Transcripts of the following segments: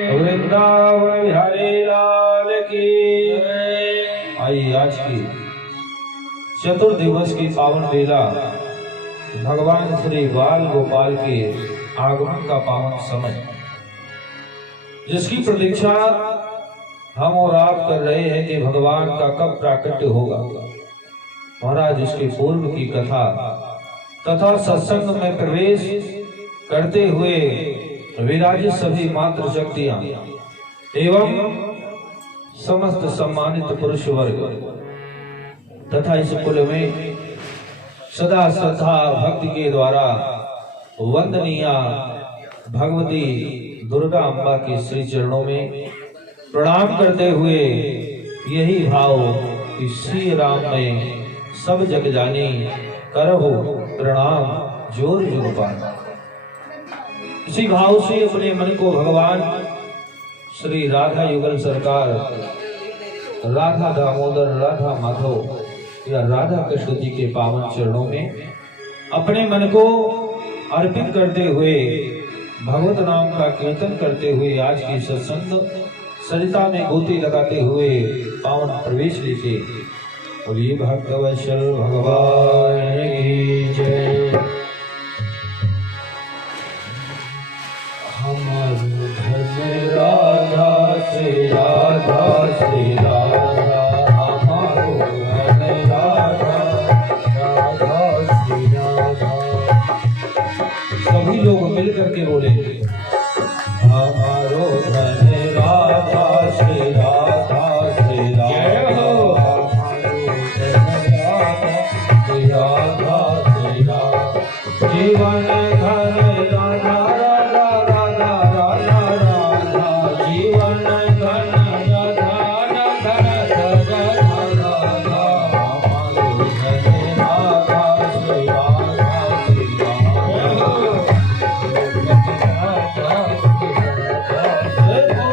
वृंदावन बिहारी लाल की। आइए आज की चतुर्दिवस की पावन बेला भगवान श्री बाल गोपाल के आगमन का पावन समय, जिसकी प्रतीक्षा हम और आप कर रहे हैं कि भगवान का कब प्राकट्य होगा। महाराज इसके पूर्व की कथा तथा सत्संग में प्रवेश करते हुए विराजित सभी मातृ शक्तियां एवं समस्त सम्मानित पुरुष वर्ग तथा इस कुल में सदा श्रद्धा भक्ति के द्वारा वंदनीय भगवती दुर्गा अम्बा के श्री चरणों में प्रणाम करते हुए यही भाव कि श्री राम में सब जग जानी करहु प्रणाम जोर जोर पाना। इसी भाव से अपने मन को भगवान श्री राधा युगल सरकार, राधा दामोदर, राधा माधव या राधा कृष्ण जी के पावन चरणों में अपने मन को अर्पित करते हुए भगवत नाम का कीर्तन करते हुए आज की सत्संग सरिता में गोती लगाते हुए पावन प्रवेश लेके बोलिए भक्तवत्सल भगवान की जय। हमारो धन राधा श्री राधा श्री राधा, हमारो धन राधा राधा श्री राधा। सभी लोग मिल करके बोले हमारो धन राधा श्री राधा श्री राधा, जीवन धन राधा राधा राधा राधा राधा, जीवन धन राधा राधा राधा राधा, हमारो धन राधा श्री राधा श्री राधा।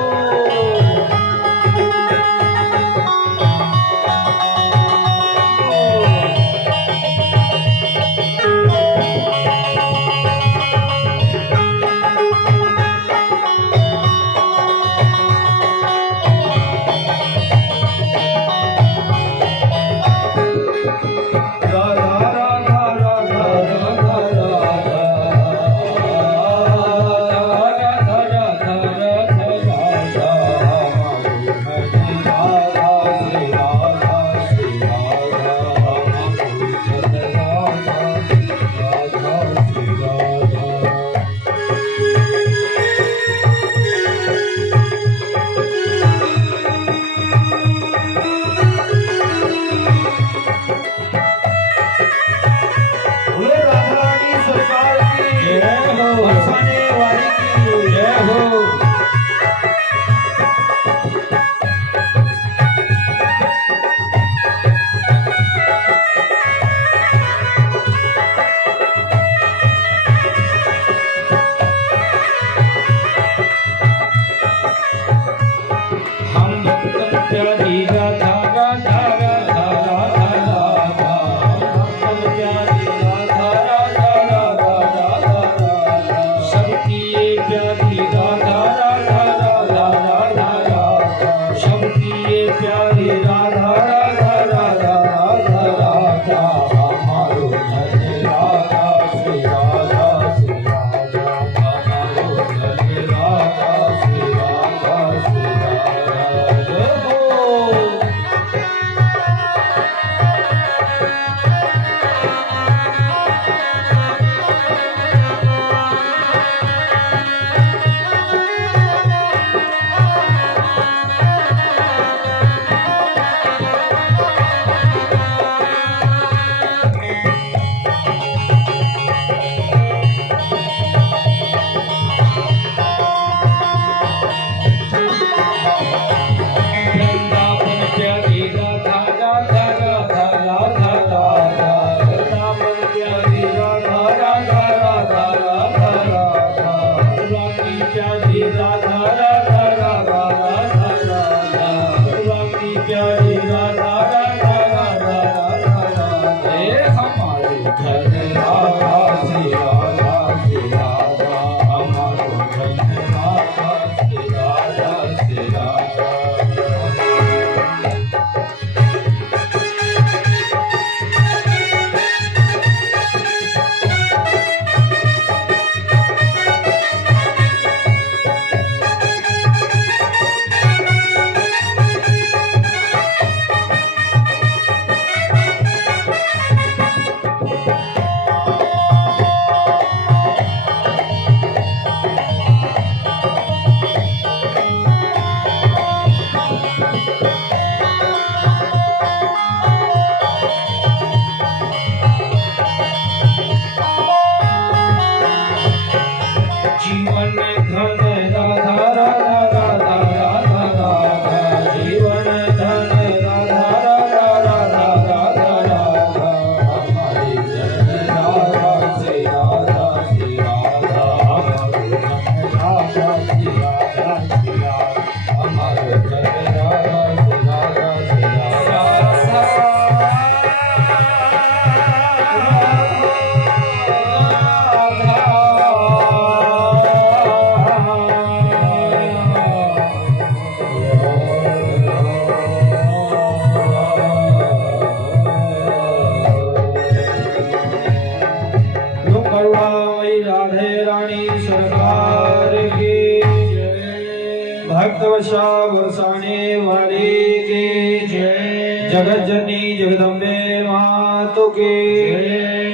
भक्त वशा बरसाने वाले के जय। जगत जननी जगदम्बे मातु के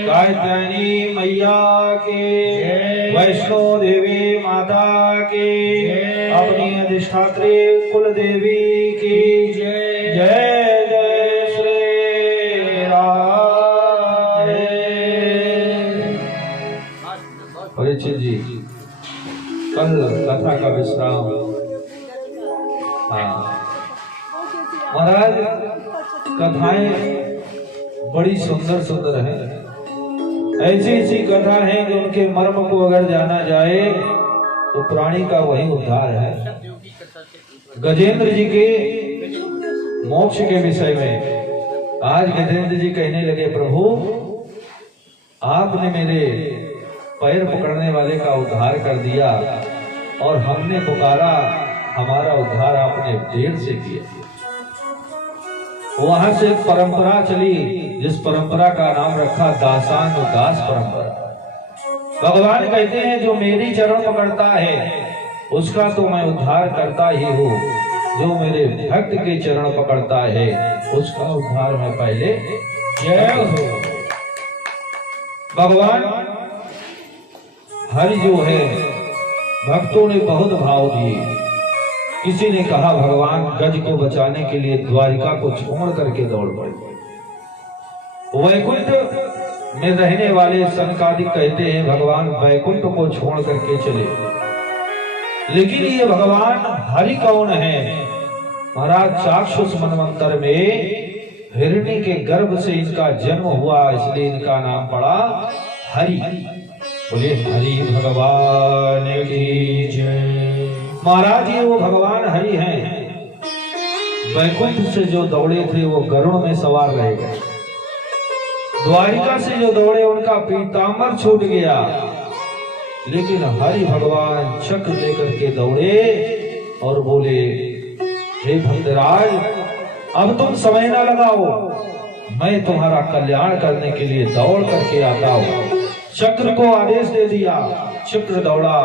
कात्यायनी मैया के वैष्णो देवी माता के अपनी अधिष्ठात्री कुल देवी की जय। जय जय श्री राम। परीक्षित जी कल कथा का विश्राम। महाराज कथाएं बड़ी सुंदर सुंदर हैं। ऐसी ऐसी कथा है कि उनके मर्म को अगर जाना जाए तो प्राणी का वही उद्धार है। गजेंद्र जी के मोक्ष के विषय में आज गजेंद्र जी कहने लगे, प्रभु आपने मेरे पैर पकड़ने वाले का उद्धार कर दिया और हमने पुकारा, हमारा उद्धार आपने देर से किया। वहां से एक परंपरा चली जिस परंपरा का नाम रखा दासान दास परंपरा। भगवान कहते हैं जो मेरी चरण पकड़ता है उसका तो मैं उद्धार करता ही हूँ, जो मेरे भक्त के चरण पकड़ता है उसका उद्धार मैं पहले। जय हो। भगवान हरि जो है भक्तों ने बहुत भाव दिए। किसी ने कहा भगवान गज को बचाने के लिए द्वारिका को छोड़ करके दौड़ पड़े। वैकुंठ में रहने वाले सनकादिक कहते हैं भगवान वैकुंठ को छोड़ करके चले। लेकिन ये भगवान हरि कौन है? महाराज चाक्षुष मनवंतर में हिरणी के गर्भ से इनका जन्म हुआ, इसलिए इनका नाम पड़ा हरि। बोले हरि भगवान की जय। महाराज ये वो भगवान हरि हैं। वैकुंठ से जो दौड़े थे वो गरुड़ में सवार रह गए। द्वारिका से जो दौड़े उनका पीतांबर छूट गया। लेकिन हरि भगवान चक्र लेकर के दौड़े और बोले, हे भक्तराज अब तुम समय ना लगाओ, मैं तुम्हारा कल्याण करने के लिए दौड़ करके आता हूँ। चक्र को आदेश दे दिया, चक्र दौड़ा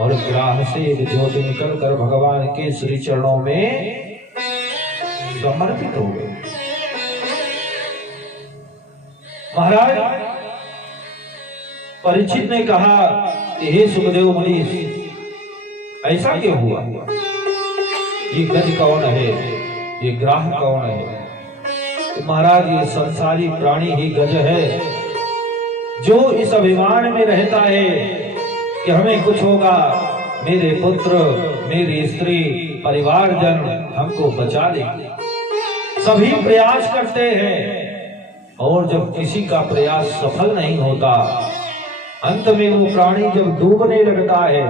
और ग्राह से एक ज्योति निकल कर भगवान के श्री चरणों में समर्पित हो गए। महाराज परीक्षित ने कहा कि हे सुखदेव मुनि ऐसा क्यों हुआ? ये गज कौन है? ये ग्राह कौन है? तो महाराज ये संसारी प्राणी ही गज है जो इस अभिमान में रहता है कि हमें कुछ होगा, मेरे पुत्र मेरी स्त्री परिवारजन हमको बचा लेंगे। सभी प्रयास करते हैं और जब किसी का प्रयास सफल नहीं होता, अंत में वो प्राणी जब डूबने लगता है,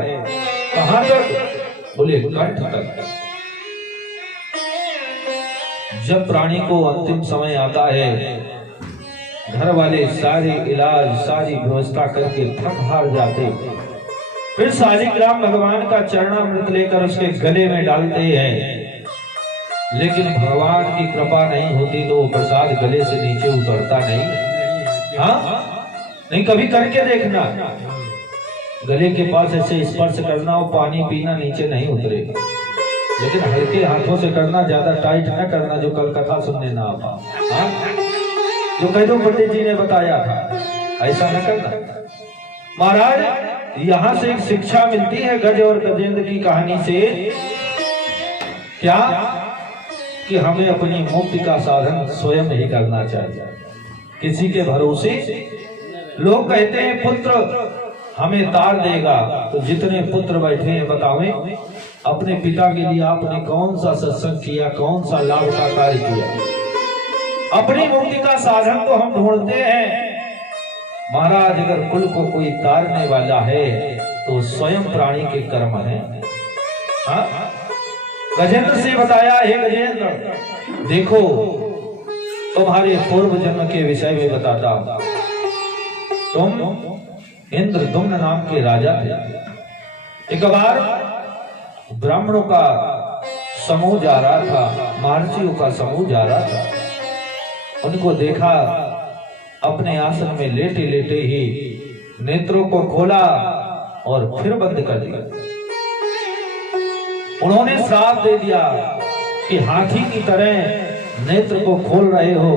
कहां तक? बोले कंठ तक। जब प्राणी को अंतिम समय आता है, घर वाले सारे इलाज सारी व्यवस्था करके थक हार जाते, फिर शालिग्राम भगवान का चरणामृत लेकर उसके गले में डालते हैं। लेकिन भगवान की कृपा नहीं होती तो वो प्रसाद गले से नीचे उतरता नहीं। हाँ नहीं, कभी करके देखना, गले के पास ऐसे स्पर्श करना और पानी पीना, नीचे नहीं उतरेगा। लेकिन हल्के हाथों से करना, ज्यादा टाइट न करना, जो कल कथा सुनने ना आ। जो कैदो पंडित जी ने बताया था ऐसा न करना। महाराज यहाँ से एक शिक्षा मिलती है गज और गजेंद्र की कहानी से, क्या कि हमें अपनी मुक्ति का साधन स्वयं ही करना चाहिए, किसी के भरोसे। लोग कहते हैं पुत्र हमें तार देगा, तो जितने पुत्र बैठे हैं बतावें अपने पिता के लिए आपने कौन सा सत्संग किया, कौन सा लाभ का कार्य किया। अपनी मुक्ति का साधन तो हम ढूंढते हैं। महाराज अगर कुल को कोई तारने वाला है तो स्वयं प्राणी के कर्म है। हाँ? गजेंद्र से बताया, हे गजेंद्र देखो तुम्हारे पूर्व जन्म के विषय में बताता। तुम इंद्रदुम्न नाम के राजा थे। एक बार ब्राह्मणों का समूह जा रहा था, महर्षियों का समूह जा रहा था। उनको देखा, अपने आसन में लेटे लेटे ही नेत्रों को खोला और फिर बंद कर दिया। उन्होंने श्राप दे दिया कि हाथी की तरह नेत्र को खोल रहे हो,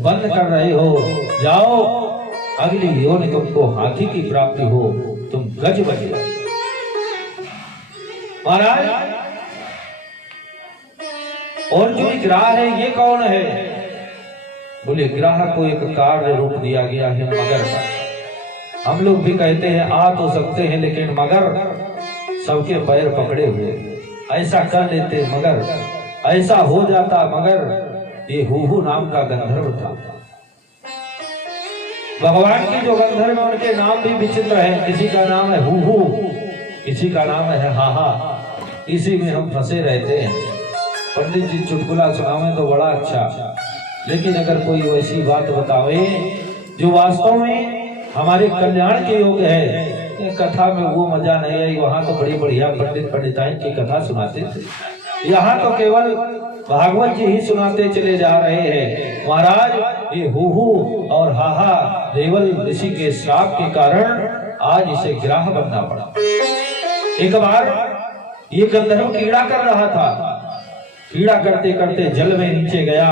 बंद कर रहे हो, जाओ अगली योनि तुमको हाथी की प्राप्ति हो, तुम गज बन जाओ। महाराज, और जो ग्राह है ये कौन है? बोले ग्राह को एक कार्य रूप दिया गया है मगर। हम लोग भी कहते हैं आ तो सकते हैं लेकिन मगर सबके पैर पकड़े हुए, ऐसा कर लेते मगर, ऐसा हो जाता मगर। ये हुहू नाम का गंधर्व था। भगवान की जो गंधर्व है उनके नाम भी विचित्र है। किसी का नाम है हुहू, किसी का नाम है हाहा। इसी में हम फंसे रहते हैं। पंडित जी चुटकुला सुनावे तो बड़ा अच्छा, लेकिन अगर कोई वैसी बात बतावे जो वास्तव में हमारे कल्याण के योग्य है, कथा में वो मजा नहीं आई। वहां तो बड़ी बढ़िया पंडित पंडिताइन की कथा सुनाते थे, यहाँ तो केवल भागवत जी ही सुनाते चले जा रहे हैं। महाराज, ये हुहू और हाहा देवल ऋषि के श्राप के कारण आज इसे ग्राह बनना पड़ा। एक बार ये गंधर्व कीड़ा कर रहा था। कीड़ा करते करते जल में नीचे गया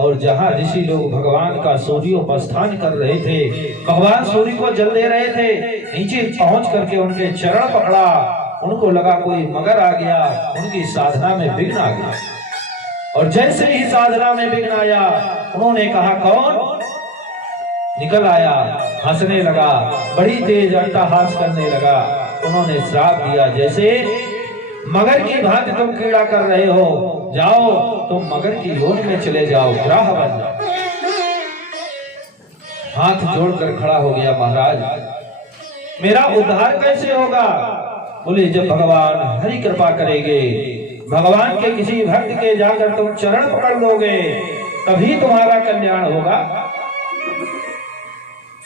और जहां ऋषि लोग भगवान का सूर्योपास्थान कर रहे थे, भगवान सूर्य को जल दे रहे थे, नीचे पहुंच करके उनके चरण पकड़ा। उनको लगा कोई मगर आ गया, उनकी साधना में विघ्न आ गया। और जैसे ही साधना में विघ्न आया, उन्होंने कहा कौन? निकल आया, हंसने लगा, बड़ी तेज अट्टहास करने लगा। उन्होंने श्राप दिया, जैसे मगर की भांति तुम कीड़ा कर रहे हो, जाओ तुम मगर की योनि में चले जाओ, ग्राह बन जाओ। हाथ जोड़कर खड़ा हो गया, महाराज मेरा उद्धार कैसे होगा? बोले जब भगवान हरि कृपा करेंगे, भगवान के किसी भक्त के जाकर तुम चरण पकड़ लोगे, तभी तुम्हारा कल्याण होगा।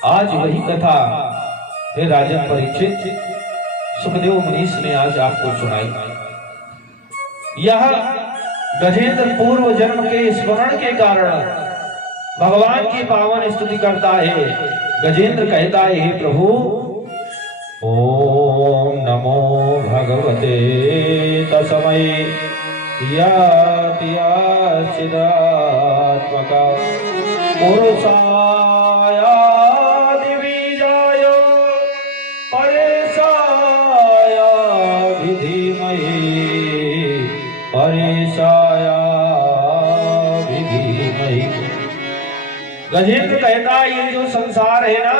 आज वही कथा हे राजन परीक्षित, सुखदेव मनीष ने आज आपको सुनाई। यह गजेंद्र पूर्व जन्म के स्मरण के कारण भगवान की पावन स्तुति करता है। गजेंद्र कहता है, हे प्रभु, ओम नमो भगवते तस्मै यति चिदात्मका पुरुषाय दिव्याय परेशाय धीमहि परेशाय धीमहि। गजेंद्र कहता है, ये जो संसार है ना,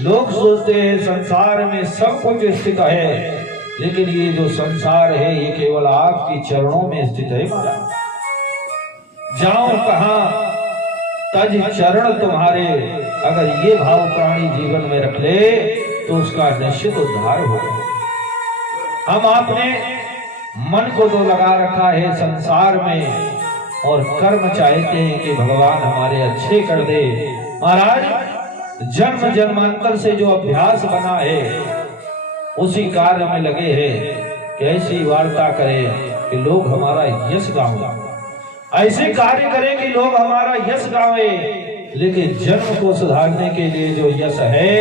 लोग सोचते हैं संसार में सब कुछ स्थित है, लेकिन ये जो संसार है ये केवल आपके चरणों में स्थित है। जाओ कहां तज चरण तुम्हारे, अगर ये भाव प्राणी जीवन में रख ले तो उसका निश्चित उद्धार होगा। हम आपने मन को तो लगा रखा है संसार में और कर्म चाहते हैं कि भगवान हमारे अच्छे कर दे। महाराज, जन्म जन्मांतर से जो अभ्यास बना है उसी कार्य में लगे हैं कि ऐसी वार्ता करें कि लोग हमारा यश गावें, ऐसे कार्य करें कि लोग हमारा यश गावें। लेकिन जन्म को सुधारने के लिए जो यश है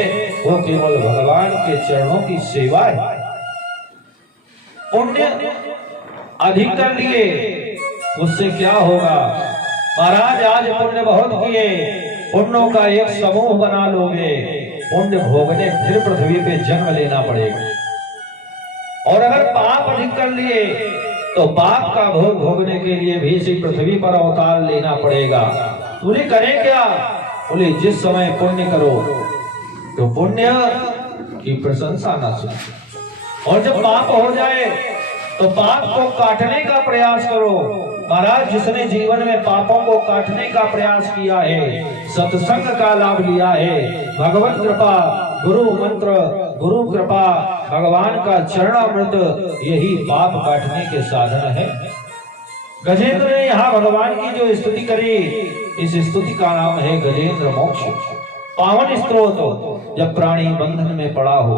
वो केवल भगवान के चरणों की सेवा है। पुण्य अधिक कर लिए उससे क्या होगा? महाराज, आज पुण्य बहुत किए, पुण्यों का एक समूह बना लोगे, पुण्य भोगने फिर पृथ्वी पे जन्म लेना पड़ेगा। और अगर पाप अधिक कर लिए तो पाप का भोग भोगने के लिए भी इसी पृथ्वी पर अवतार लेना पड़ेगा। तूने करे क्या? बोले जिस समय पुण्य करो तो पुण्य की प्रशंसा ना सुनो, और जब पाप हो जाए तो पाप को काटने का प्रयास करो। महाराज, जिसने जीवन में पापों को काटने का प्रयास किया है, सत्संग का लाभ लिया है, भगवत कृपा, गुरु मंत्र, गुरु कृपा, भगवान का चरणामृत, यही पाप काटने के साधन है। गजेंद्र ने यहाँ भगवान की जो स्तुति करी, इस स्तुति का नाम है गजेंद्र मोक्ष, पावन स्त्रोत। जब प्राणी बंधन में पड़ा हो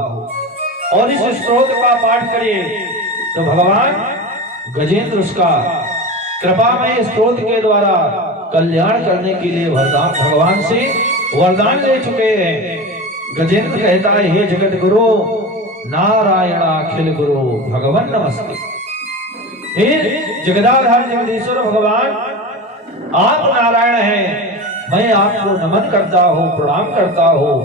और इस स्त्रोत का पाठ करे तो भगवान गजेंद्र उसका कृपामय स्त्रोत के द्वारा कल्याण करने के लिए वरदान भगवान से वरदान ले चुके हैं। गजेंद्र कहता है, हे जगत गुरु नारायण अखिल गुरु भगवान नमस्ते। हे जगदाधार जगदीश्वर भगवान, आप नारायण हैं, मैं आपको नमन करता हूँ, प्रणाम करता हूँ।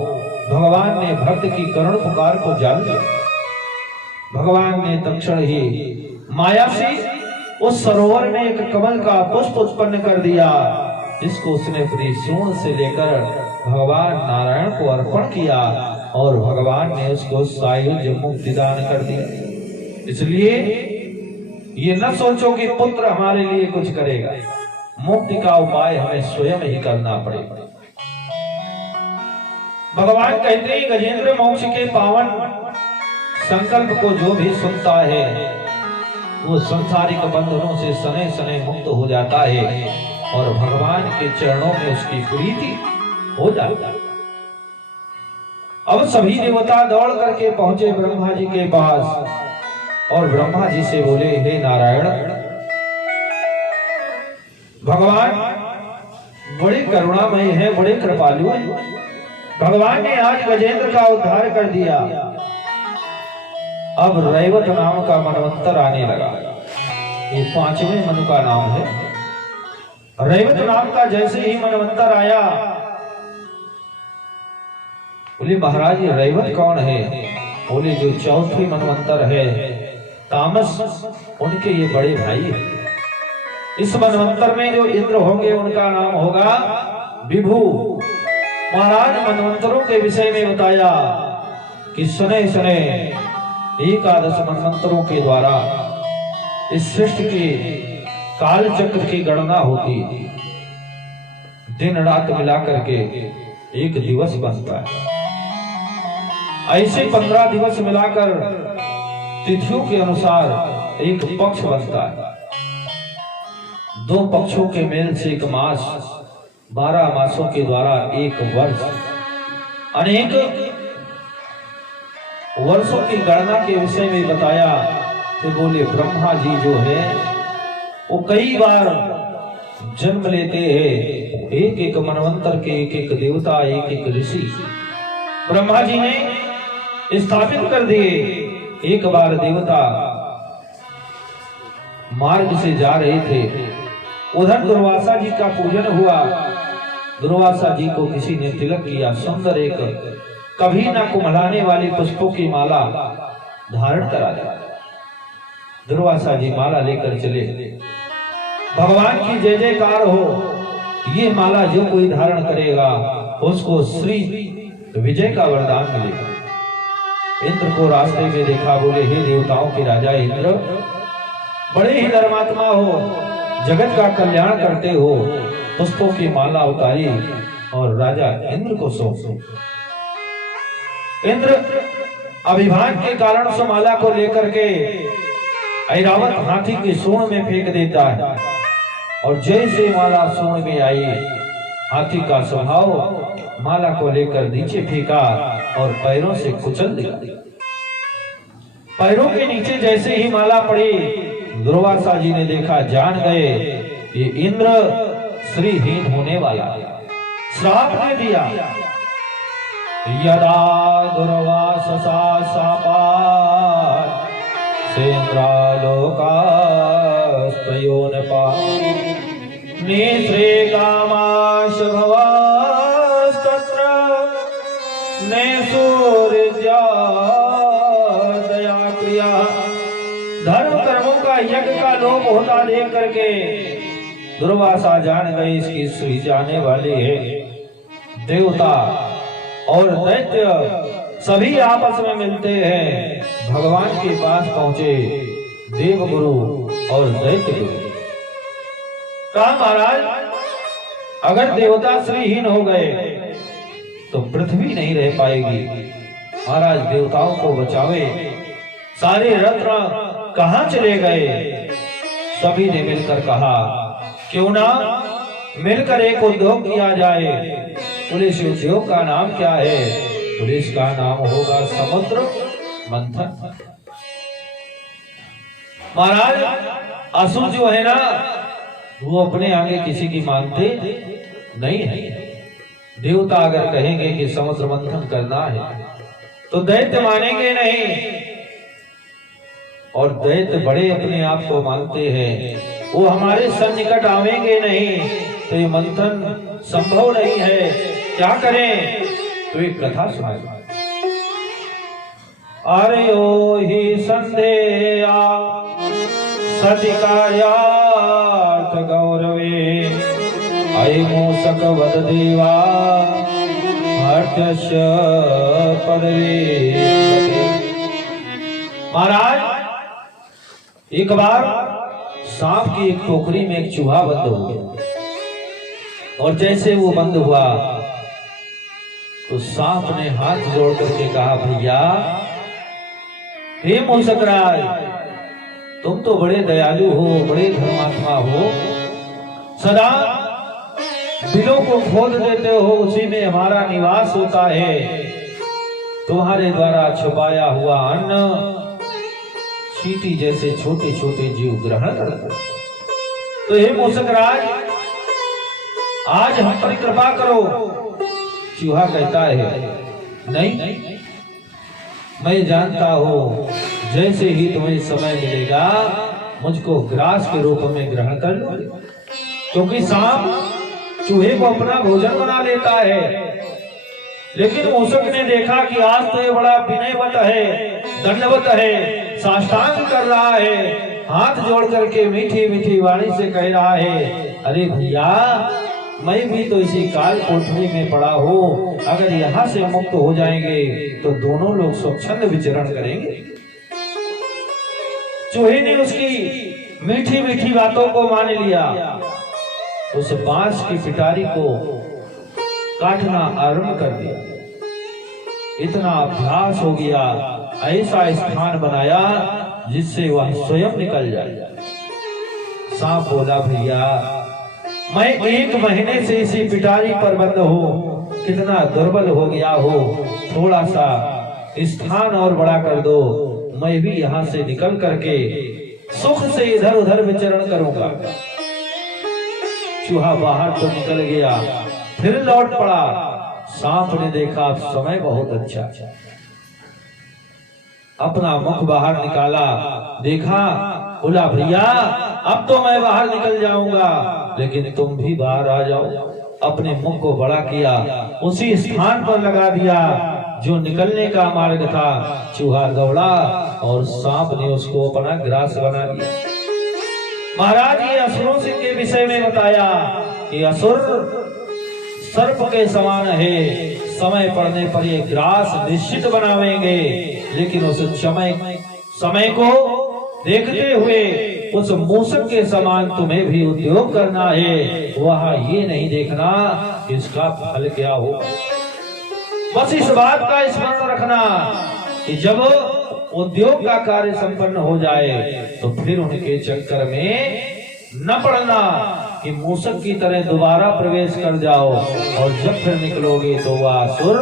भगवान ने भक्त की करुण पुकार को जान लिया। भगवान ने तत्क्षण ही माया से उस सरोवर में एक कमल का पुष्प उत्पन्न कर दिया, जिसको उसने अपनी सूंड से लेकर भगवान नारायण को अर्पण किया और भगवान ने उसको सायुज्य मुक्ति दान कर दिया। इसलिए ये न सोचो कि पुत्र हमारे लिए कुछ करेगा, मुक्ति का उपाय हमें स्वयं ही करना पड़ेगा। भगवान कहते हैं गजेंद्र मोक्ष के पावन संकल्प को जो भी सुनता है वो संसारिक बंधनों से सने सने मुक्त हो जाता है और भगवान के चरणों में उसकी प्रीति हो जाती है। अब सभी देवता दौड़ करके पहुंचे ब्रह्मा जी के पास और ब्रह्मा जी से बोले, हे नारायण, भगवान बड़े करुणामय है, बड़े कृपालु है। भगवान ने आज गजेंद्र का उद्धार कर दिया। अब रैवत नाम का मनवंतर आने लगा। ये 5वें मनु का नाम है। रैवत नाम का जैसे ही मनवंतर आया, बोले महाराज ये रैवत कौन है? बोले जो 4वीं मनवंतर है तामस, उनके ये बड़े भाई है। इस मनवंतर में जो इंद्र होंगे उनका नाम होगा विभु। महाराज मनवंतरों के विषय में बताया कि सने सने 11 मनवंतरों के द्वारा इस सृष्टि के काल चक्र की गणना होती, दिन रात मिलाकर के एक दिवस बनता है। ऐसे 15 दिवस मिलाकर तिथियों के अनुसार एक पक्ष बनता है। 2 पक्षों के मेल से एक मास, 12 मासों के द्वारा एक वर्ष। अनेक वर्षों की गणना के विषय में बताया तो बोले ब्रह्मा जी जो है वो कई बार जन्म लेते हैं। एक एक मनवंतर के एक एक देवता, एक एक ऋषि ब्रह्मा जी ने स्थापित कर दिए। एक बार देवता मार्ग से जा रहे थे, उधर दुर्वासा जी का पूजन हुआ। दुर्वासा जी को किसी ने तिलक किया, सुंदर एक कभी ना कुम्हलाने वाली पुष्पों की माला धारण करा दिया। दुर्वासा जी माला लेकर चले। भगवान की जय जयकार हो। ये माला जो कोई धारण करेगा उसको श्री विजय का वरदान मिलेगा। इंद्र को रास्ते में देखा, बोले हे देवताओं के राजा इंद्र, बड़े ही धर्मात्मा हो, जगत का कल्याण करते हो। पुष्पों की माला उतारी और राजा इंद्र को सौंपी। इंद्र अभिमान के कारण उस माला को लेकर के ऐरावत हाथी की सूंड में फेंक देता है और जैसे माला सूंड में आई, हाथी का स्वभाव माला को लेकर नीचे फेंका और पैरों से कुचल दिया। पैरों के नीचे जैसे ही माला पड़ी, दुर्वासा जी ने देखा, जान गए ये इंद्र श्रीहीन होने वाला, श्राप दे दिया। यदा दुर्वासा शापात् सेन्द्रालोकास्तयोनपा नेत्रे कामाश भवास्तत्र ने सूर्या दया क्रिया। धर्म कर्मों का यज्ञ का लोप होता देख करके दुर्वासा जान गए इसकी सुई जाने वाली है। देवता और दैत्य सभी आपस में मिलते हैं। भगवान के पास पहुंचे देव गुरु और दैत्य गुरु। कहा महाराज, अगर देवता श्रीहीन हो गए तो पृथ्वी नहीं रह पाएगी। महाराज देवताओं को बचावे। सारे रत्न कहां चले गए? सभी ने मिलकर कहा क्यों ना मिलकर एक उद्योग किया जाए। पुलिस उद्योग का नाम क्या है? पुलिस का नाम होगा समुद्र मंथन। महाराज असुर जो है ना, वो अपने आगे किसी की मानते नहीं है। देवता अगर कहेंगे कि समुद्र मंथन करना है तो दैत्य मानेंगे नहीं। और दैत्य बड़े अपने आप को मानते हैं, वो हमारे सन्निकट आवेंगे नहीं, तो ये मंथन संभव नहीं है। क्या करें? तो एक कथा सुनाई। अरे ओ ही संदेया सतिकार्यार्थ गौरवे अय मूषक वद देवा हर्षस्य पदवे। महाराज, एक बार सांप की एक टोकरी में एक चूहा बंद हो गया, और जैसे वो बंद हुआ तो सांप ने हाथ जोड़ करके कहा, भैया हे मूषक राज, तुम तो बड़े दयालु हो, बड़े धर्मात्मा हो, सदा दिलों को खोद देते हो, उसी में हमारा निवास होता है। तुम्हारे द्वारा छुपाया हुआ अन्न चींटी जैसे छोटे छोटे जीव ग्रहण करते। तो हे मूषक राज, आज हम पर कृपा करो। चूहा कहता है, नहीं, मैं जानता हूं जैसे ही तुम्हें समय मिलेगा मुझको ग्रास के रूप में ग्रहण कर लो, क्योंकि सांप चूहे को अपना भोजन बना लेता है। लेकिन मूषक ने देखा कि आज तो ये बड़ा विनयवत है, दंडवत है, साष्टांग कर रहा है, हाथ जोड़ करके मीठी मीठी वाणी से कह रहा है, अरे भैया, मैं भी तो इसी काल कोठरी में पड़ा हूँ, अगर यहाँ से मुक्त हो जाएंगे तो दोनों लोग स्वच्छंद विचरण करेंगे। चूहे ने उसकी मीठी मीठी बातों को मान लिया। उस बांस की पिटारी को काटना आरंभ कर दिया। इतना अभ्यास हो गया, ऐसा स्थान बनाया जिससे वह स्वयं निकल जाए। सांप बोला, भैया, मैं 1 महीने से इसी पिटारी पर बंद हूँ, कितना दुर्बल हो गया हो, थोड़ा सा स्थान और बड़ा कर दो, मैं भी यहाँ से निकल करके सुख से इधर उधर विचरण करूंगा। चूहा बाहर तो निकल गया, फिर लौट पड़ा। सांप ने देखा समय बहुत अच्छा, अपना मुख बाहर निकाला, देखा, बोला, भैया, अब तो मैं बाहर निकल जाऊंगा, लेकिन तुम भी बाहर आ जाओ। अपने मुख को बड़ा किया, उसी स्थान पर लगा दिया जो निकलने का मार्ग था। चूहा दौड़ा और सांप ने उसको अपना ग्रास बना दिया। महाराज, ये असुरों के विषय में बताया कि असुर सर्प के समान है, समय पड़ने पर ये ग्रास निश्चित बनावेंगे, लेकिन उस समय को देखते हुए उस मूषक के समान तुम्हें भी उद्योग करना है। वह ये नहीं देखना इसका फल क्या हो। बस इस बात का स्मरण रखना कि जब उद्योग का कार्य संपन्न हो जाए तो फिर उनके चक्कर में न पड़ना कि मूषक की तरह दोबारा प्रवेश कर जाओ, और जब फिर निकलोगे तो वह असुर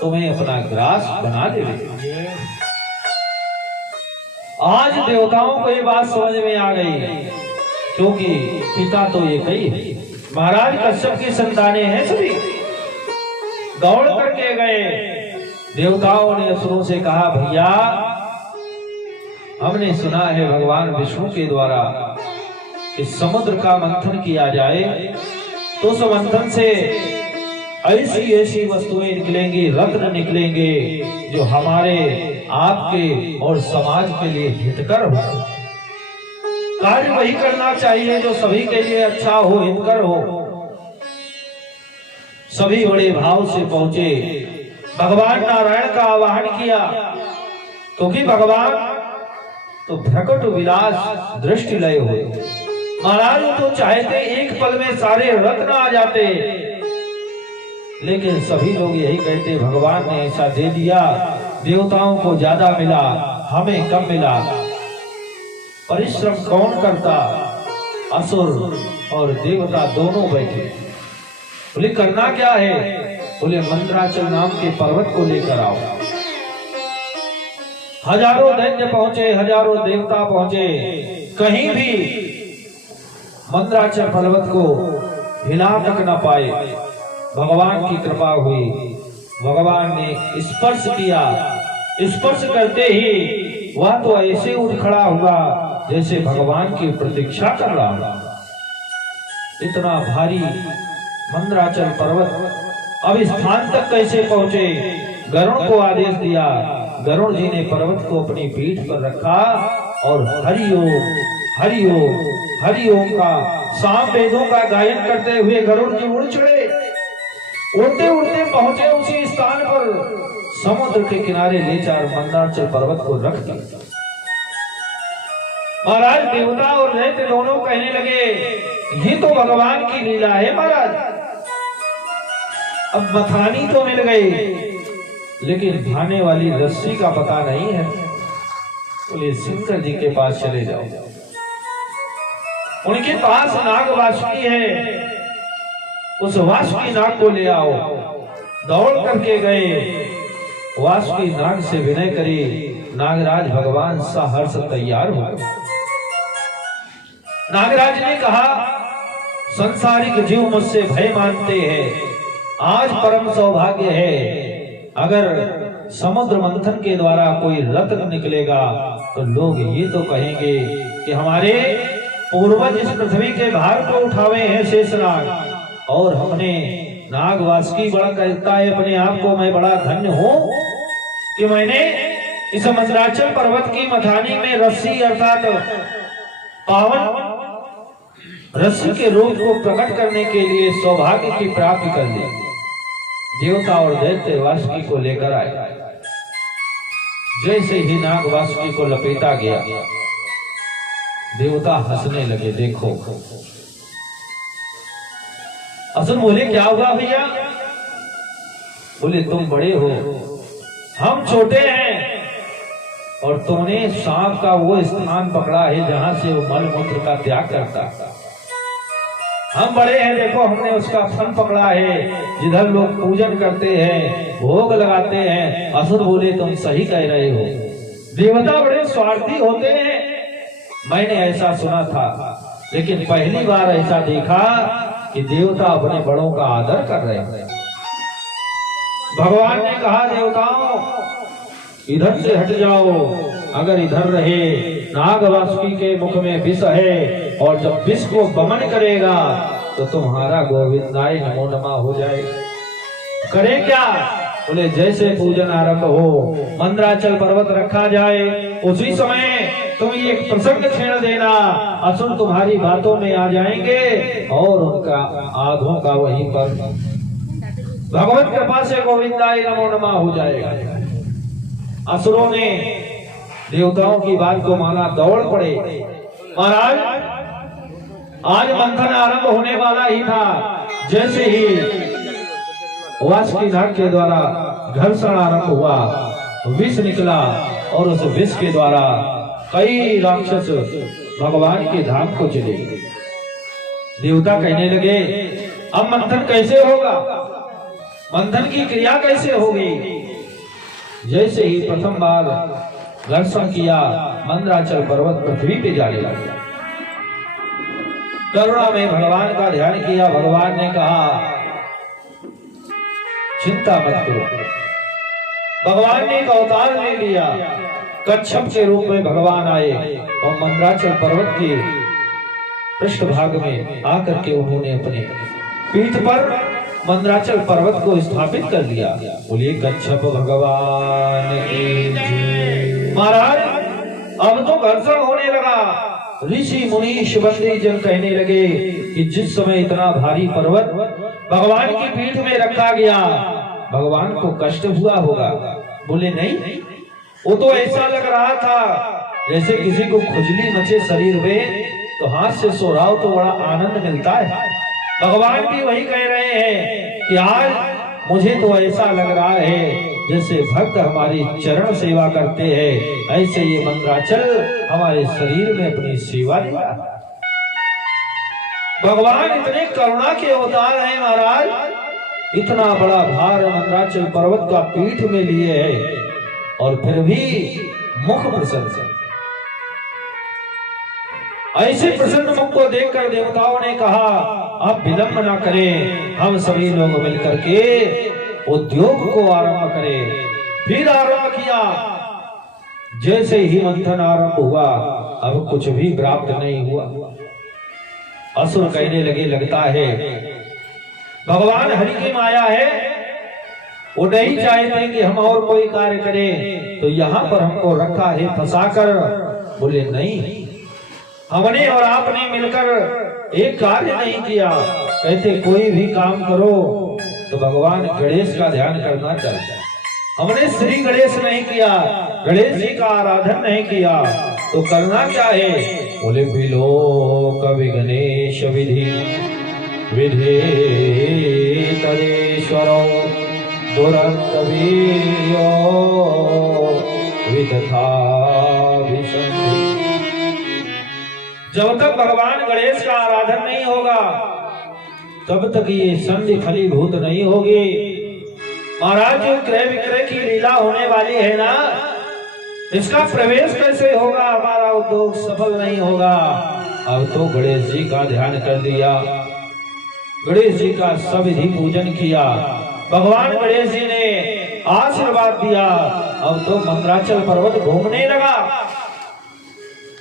तुम्हें अपना ग्रास बना देंगे। आज देवताओं को ये बात समझ में आ गई, क्योंकि पिता तो एक ही है। महाराज कश्यप की संतानें हैं सभी। दौड़ करके गए, देवताओं ने असुरों से कहा, भैया, हमने सुना है भगवान विष्णु के द्वारा कि समुद्र का मंथन किया जाए तो उस मंथन से ऐसी ऐसी वस्तुएं निकलेंगी, रत्न निकलेंगे जो हमारे, आपके और समाज के लिए हितकर हो। कार्य वही करना चाहिए जो सभी के लिए अच्छा हो, हितकर हो। सभी बड़े भाव से पहुंचे, भगवान नारायण का आवाहन किया, क्योंकि भगवान तो भ्रकट विलास दृष्टि लय हुए। महाराज तो चाहते एक पल में सारे रत्न आ जाते, लेकिन सभी लोग यही कहते, भगवान ने ऐसा दे दिया, देवताओं को ज्यादा मिला, हमें कम मिला। परिश्रम कौन करता? असुर और देवता दोनों बैठे। बोले करना क्या है? बोले मंदराचल नाम के पर्वत को लेकर आओ। हजारों दैत्य पहुंचे, हजारों देवता पहुंचे, कहीं भी मंदराचल पर्वत को हिला तक न पाए। भगवान की कृपा हुई, भगवान ने स्पर्श किया, स्पर्श करते ही वह तो ऐसे उठ खड़ा हुआ जैसे भगवान की प्रतीक्षा कर रहा था। इतना भारी मंदराचल पर्वत अब इस स्थान तक कैसे पहुंचे? गरुड़ को आदेश दिया। गरुड़ जी ने पर्वत को अपनी पीठ पर रखा और हरिओम हरिओम हरिओम का साम वेदों का गायन करते हुए गरुड़ जी उड़ चढ़े। उड़ते उड़ते पहुंचे उसी स्थान पर, समुद्र के किनारे ले जाकर मंदराचल पर्वत को रख दिया। महाराज देवता और दैत्य दोनों कहने लगे, ये तो भगवान की लीला है महाराज। अब मथानी तो मिल गई, लेकिन भाने वाली रस्सी का पता नहीं है। बोले शंकर जी के पास चले जाओ, उनके पास नाग वासुकी है, उस वासुकी नाग को ले आओ। दौड़ करके गए, वासुकी नाग से विनय करी। नागराज भगवान सहर्ष तैयार हो गए। नागराज ने कहा, संसारिक जीव मुझसे भय मानते हैं, आज परम सौभाग्य है, अगर समुद्र मंथन के द्वारा कोई रत्न निकलेगा तो लोग ये तो कहेंगे कि हमारे पूर्वज इस पृथ्वी के भार को उठावे हैं शेषनाग, और हमने नाग वासुकी बड़ा कहता है अपने आप को, मैं बड़ा धन्य हूं कि मैंने इस मंदराचल पर्वत की मथानी में रस्सी अर्थात पावन रस्सी के रूप को प्रकट करने के लिए सौभाग्य की प्राप्ति कर ली। देवता और दैत्य वासुकी को लेकर आए। जैसे ही नाग वासुकी को लपेटा गया, देवता हंसने लगे। देखो, असुर बोले, क्या हुआ भैया? बोले, तुम बड़े हो, हम छोटे हैं, और तुमने सांप का वो स्थान पकड़ा है जहां से वो मल मूत्र का त्याग करता। हम बड़े हैं, देखो हमने उसका फल पकड़ा है, जिधर लोग पूजन करते हैं, भोग लगाते हैं। असुर बोले, तुम सही कह रहे हो, देवता बड़े स्वार्थी होते हैं। मैंने ऐसा सुना था, लेकिन पहली बार ऐसा देखा कि देवता अपने बड़ों का आदर कर रहे हैं। भगवान ने कहा, देवताओं इधर से हट जाओ, अगर इधर रहे नाग वासुकी के मुख में विष है, और जब विष को बमन करेगा तो तुम्हारा गोविंदाय नमो नमः हो जाएगा। करें क्या? बोले, जैसे पूजन आरंभ हो, मंदराचल पर्वत रखा जाए, उसी समय तुम ये प्रसंग छेड़ देना, असुर तुम्हारी बातों में आ जाएंगे और उनका आधों का वहीं पर भगवत कृपा से गोविंदाय नमो नमः हो जाएगा। असुरों ने देवताओं की बात को माना, दौड़ पड़े। महाराज, आज मंथन आरंभ होने वाला ही था, जैसे ही वासुकी नाग के द्वारा घर्षण आरंभ हुआ, विष निकला, और उस विष के द्वारा कई राक्षस भगवान के धाम को चले गए। देवता कहने लगे, अब मंथन कैसे होगा? मंथन की क्रिया कैसे होगी? जैसे ही प्रथम बार घर्षण किया, मंदराचल पर्वत पृथ्वी पे जाने लगा। करुणा में भगवान का ध्यान किया। भगवान ने कहा, चिंता मत करो। भगवान ने एक अवतार ले लिया, कच्छप के रूप में भगवान आए और मंदराचल पर्वत के पृष्ठभाग में आकर के उन्होंने अपने पीठ पर मंदराचल पर्वत को स्थापित कर लिया। बोलिए कच्छप भगवान की जय। महाराज, अब तो घर्षण होने लगा। ऋषि मुनि शिवंदी जन कहने लगे कि जिस समय इतना भारी पर्वत भगवान की पीठ में रखा गया, भगवान को कष्ट हुआ होगा। बोले नहीं, वो तो ऐसा लग रहा था जैसे किसी को खुजली मचे शरीर में तो हाथ से सोराव तो बड़ा आनंद मिलता है। भगवान भी वही कह रहे हैं कि आज मुझे तो ऐसा लग रहा है जैसे भक्त हमारी चरण सेवा करते हैं, ऐसे ये मंदराचल हमारे शरीर में अपनी सेवा दे रहा है। भगवान इतने करुणा के अवतार हैं महाराज। इतना बड़ा भार मंदराचल पर्वत का पीठ में लिए है और फिर भी मुख प्रसन्न। ऐसे प्रसन्न मुख को देखकर देवताओं ने कहा, अब विलंब ना करें, हम सभी लोग मिलकर के उद्योग को आरंभ करें। फिर आरंभ किया। जैसे ही मंथन आरंभ हुआ अब कुछ भी प्राप्त नहीं हुआ। असुर कहने लगे लगता है भगवान हरि की माया है, वो नहीं चाहते कि हम और कोई कार्य करें, तो यहाँ पर हमको रखा है फंसाकर। बोले नहीं, हमने और आपने मिलकर एक कार्य नहीं किया। कहते कोई भी काम करो तो भगवान गणेश का ध्यान करना चाहिए। हमने श्री गणेश नहीं किया, गणेश जी का आराधन नहीं किया, तो करना क्या है? बोले विलोक विघ्नेश विधि विधे तदेश्वरो दुरंत वीर्यो विदथा विसंधि। जब तक भगवान गणेश का आराधन नहीं होगा तब तक ये संधि फलीभूत नहीं होगी। महाराज जो क्रय विक्रय की लीला होने वाली है ना, इसका प्रवेश कैसे होगा? हमारा उद्योग सफल नहीं होगा। अब तो गणेश जी का ध्यान कर दिया, गणेश जी का सविधि पूजन किया, भगवान गणेश जी ने आशीर्वाद दिया। अब तो मंदराचल पर्वत घूमने लगा।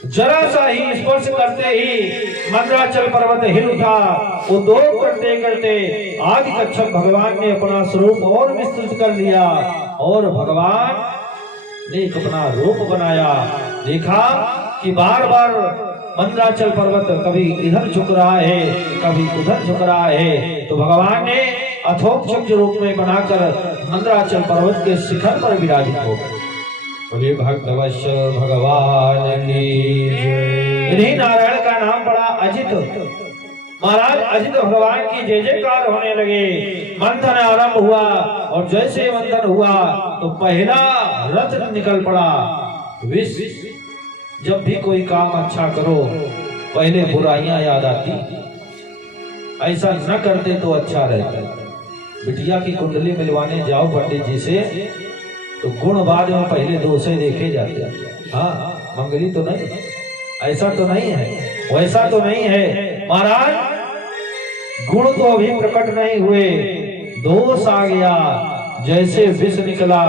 जरा सा ही स्पर्श करते ही मंदराचल पर्वत हिल उठा। उद्योग करते करते आदि कच्छप भगवान ने अपना स्वरूप और विस्तृत कर लिया और भगवान ने एक अपना रूप बनाया। देखा कि बार बार मंदराचल पर्वत कभी इधर झुक रहा है, कभी उधर झुक रहा है, तो भगवान ने अथोपचक्र रूप में बनाकर मंदराचल पर्वत के शिखर पर विराजित हो गए। बोले भक्तवत्सल भगवान की इन्हीं नारायण का नाम पड़ा अजित। महाराज अजित भगवान की जय जयकार होने लगे। मंथन आरंभ हुआ और जैसे मंथन हुआ तो पहला रथ निकल पड़ा। विष जब भी कोई काम अच्छा करो पहले बुराइयां याद आती, ऐसा न करते तो अच्छा रहता। बिटिया की कुंडली मिलवाने जाओ पंडित जी से तो गुण बाद में पहले दोषे देखे जाते हैं। हाँ, मंगली तो नहीं, ऐसा तो नहीं है, वैसा तो नहीं है। महाराज गुण तो अभी प्रकट नहीं हुए, दोष आ गया। जैसे विष निकला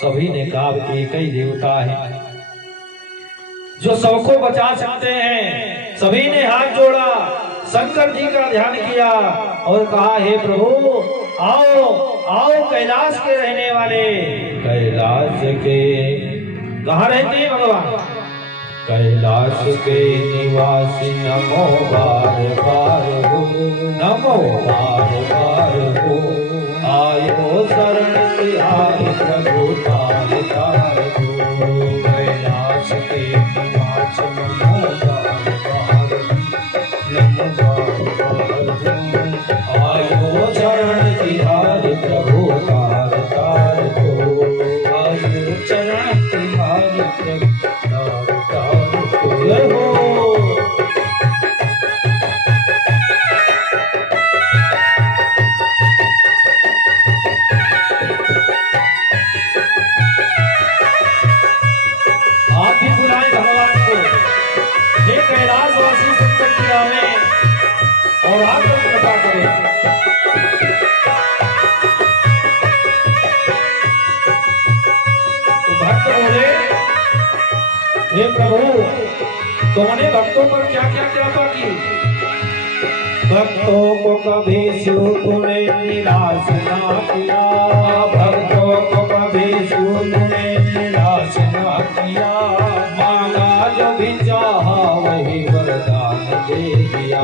सभी ने कहा एक ही देवता है जो सबको बचा सकते हैं। सभी ने हाथ जोड़ा, शंकर जी का ध्यान किया और कहा हे प्रभु आओ आओ कैलाश के रहने वाले। कैलाश के कहाँ रहते हैं भगवान? कैलाश के निवासी नमो बार बार हो, नमो बार बार हो। आयो शरण तिहारी प्रभु तार तार हो। कैलाश के निवासी नमो बार बार नमो बार बार हो। आयो शरण तिहारी प्रभु तार तार हो। आयो चरण तिहारी प्रभु तार तार हो। आप भी बुलाएं भगवान को, हे कैलाशवासी शंकर जी आवे और आकर कृपा करें। तो भक्त बोले हे प्रभु तुमने भक्तों पर क्या क्या कृपा की? भक्तों को कभी शिव तूने निराश ना किया। भक्तों को कभी शिव तूने निराश ना किया। मांगा जो भी चाहा वही वरदान दे दिया।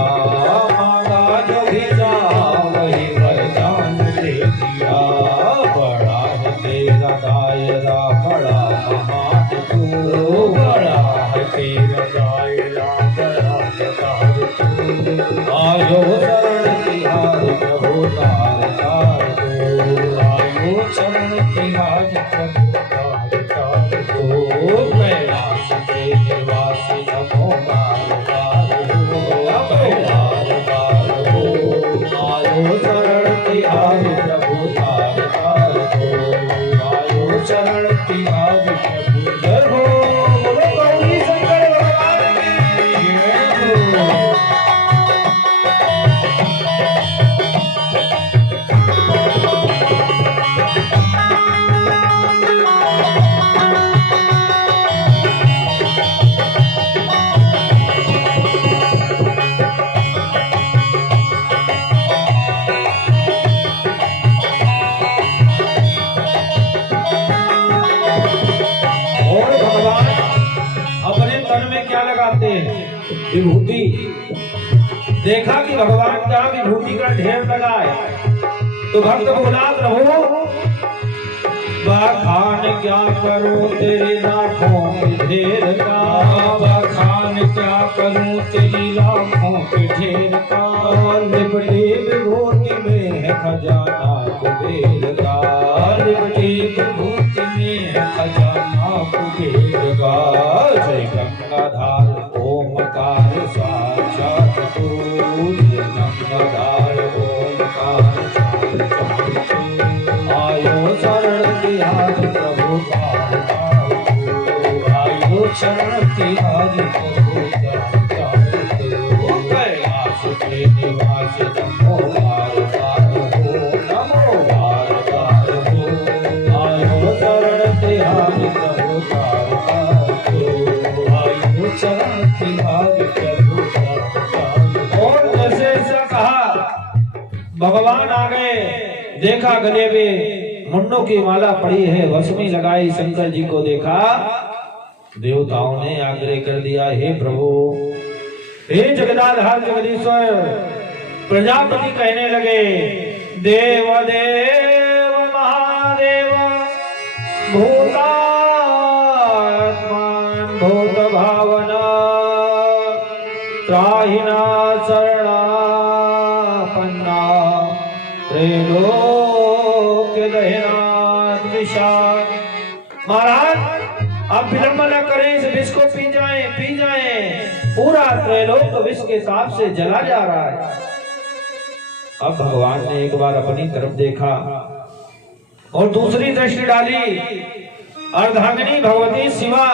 मांगा जो भी चाहा वही वरदान दे दिया। बड़ा है तेरा दायरा बड़ा महान तू। बड़ा है तेरा दायरा बड़ा महान तू। आयो शरण तिहारी प्रभु तार तार हो। आयो शरण तिहारी प्रभु तार तार हो। कैलाश के निवासी नमो बार बार हो। बार बार हो। आयो शरण तिहारी प्रभु तार तार हो। आयो शरण तिहारी प्रभु जय हो। बोलो गौरी शंकर भगवान की जय हो। विभूति। देखा कि भगवान का विभूति का ढेर लगा है, तो भक्त बोला प्रभु बखान क्या करूं तेरी लाखों के ढेर का, बखान क्या करूं तेरी लाखों के ढेर का, लिपटी विभूति में है खजाना कुबेर का, लिपटी विभूति में है खजाना कुबेर का। जय गंगाधार ओमकार साक्षात तू, जय गंगाधार ओमकार साक्षात तू। आयो शरण तिहारी प्रभु पार पाओ, आयो शरण तिहारी प्रभु पार पाओ। कैलाश के निवास नमो पार पार हो, नमो पार पार हो। आयो शरण तिहारी प्रभु पार पार हो, आयो शरण तिहारी प्रभु पार पार हो। और जैसे ऐसा कहा भगवान आ गए, देखा गले में मुंडों की माला पड़ी है, भस्मी लगाई, शंकर जी को देखा। देवताओं ने आग्रह कर दिया, हे प्रभु, हे जगदाधार जगदीश्वर। प्रजापति कहने लगे, देव देव महादेव भूतात्मान भूत भावना त्राहिना शरणापन्ना त्रैलोक्य दहनात् विषाद। महाराज आप विलंब न करें, इस विष को पी जाएं, पूरा त्रैलोक विष के ताप से जला जा रहा है। अब भगवान ने एक बार अपनी तरफ देखा और दूसरी दृष्टि डाली, अर्धांगिनी भगवती शिवा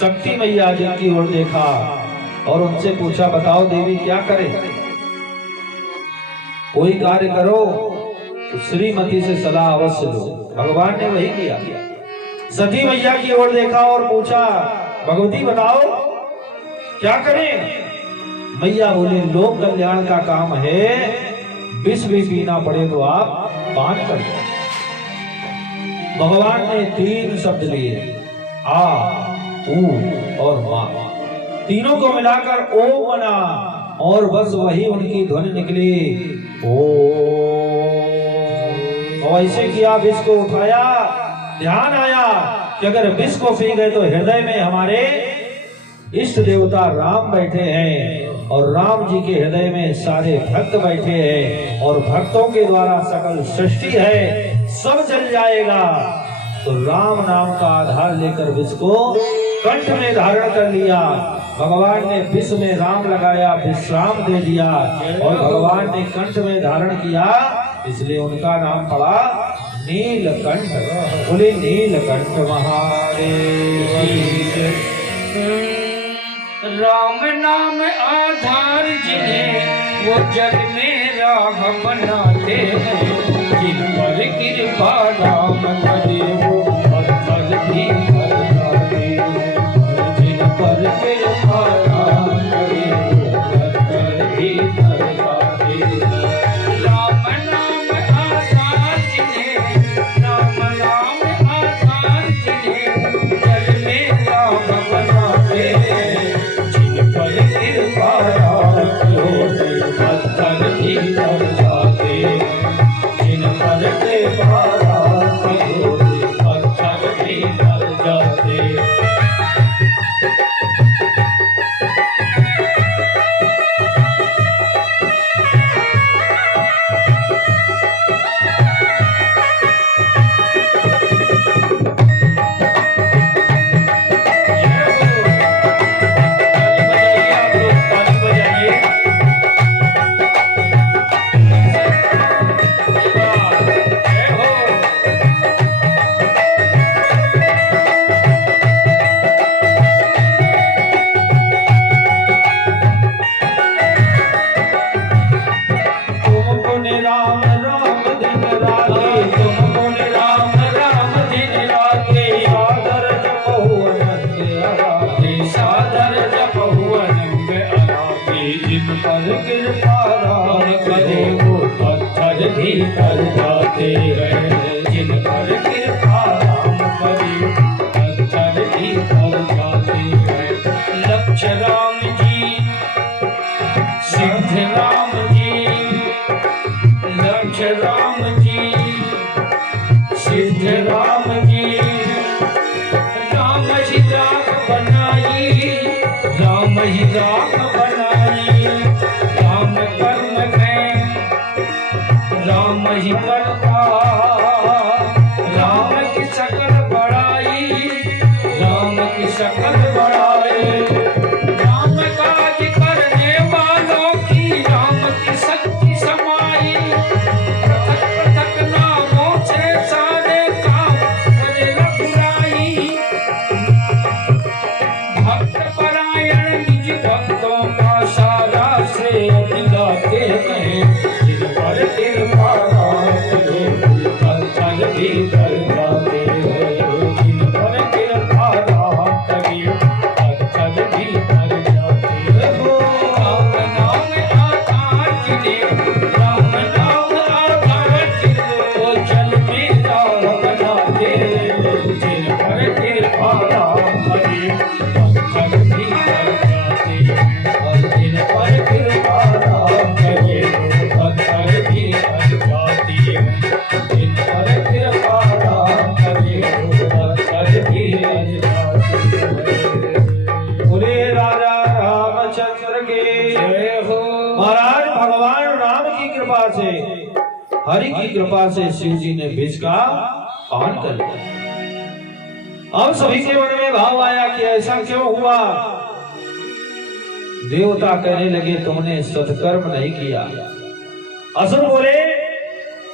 शक्ति मैया जी की ओर देखा और उनसे पूछा, बताओ देवी क्या करें? कोई कार्य करो तो श्रीमती से सलाह अवश्य लो। भगवान ने वही किया। सती मैया की ओर देखा और पूछा, भगवती बताओ क्या करें? मैया बोले, लोक कल्याण का काम है, विष भी पीना पड़े तो आप पान कर दो। भगवान ने 3 शब्द लिए, आ, ऊ और मां, तीनों को मिलाकर ओम बना और बस वही उनकी ध्वनि निकली, ओम। और ऐसे किया, विष को उठाया, ध्यान आया कि अगर विष को पी गए तो हृदय में हमारे इष्ट देवता राम बैठे हैं और राम जी के हृदय में सारे भक्त बैठे हैं और भक्तों के द्वारा सकल सृष्टि है, सब जल जाएगा। तो राम नाम का आधार लेकर विष को कंठ में धारण कर लिया। भगवान ने विष में राम लगाया, विश्राम दे दिया और भगवान ने कंठ में धारण किया, इसलिए उनका नाम पड़ा नीलकंठ। बोले नीलकंठ महादेव। राम नाम आधार जिन्हें वो जग में राह बनाते हैं, जिन पर कृपा राम करे वो पत्थर भी बरसाते हैं, जिन पर कृपा राम करे वो पत्थर भी बरसाते हैं। राम नाम आधार जिन्हें, राम नाम आधार जिन्हें जग में राह बनाते हैं, पर कृपा राम करो पत्थर भी बरसाते, जिन पर कृपा राम करो पत्थर भी बरसाते। भी कर जाते हैं, जिन पर कृपा राम करे पत्थर भी कर जाते हैं। लक्ष्य राम जी राम जी, लक्ष्य राम जी, सिद्ध राम जी, राम ही राख बनाई, राम ही राख बनाई, राम कर्म में राम ही करता, राम की सकल बड़ाई, राम की सकल बड़ाई, राम काज करने वालों की राम की शक्ति समाई, पृथक पृथक नामों से सारे काम करे न बुराई, भक्त परायण निज भक्तों का सारा श्रेय दिलाते हैं, जिन पर कृपा राखते फल भी कर जाते हैं, जिन पर कृपा राखते फल भी कर जाते हैं। राम नाम आधार जिने, राम नाम आधार जिने, चल में राह बनाते, जिन पर कृपा राखते फल भी कर जाते हैं, जिन पर कृपा राखते फल भी कर जाते हैं, जिन पर कृपा राखते फल भी कर जाते हैं। बोले राजा रामचंद्र के जय हो। महाराज भगवान राम की कृपा से, हरि की कृपा से शिव जी ने विष का पान कर लिया। अब सभी के मन में भाव आया कि ऐसा क्यों हुआ। देवता कहने लगे तुमने सत्कर्म नहीं किया। असुर बोले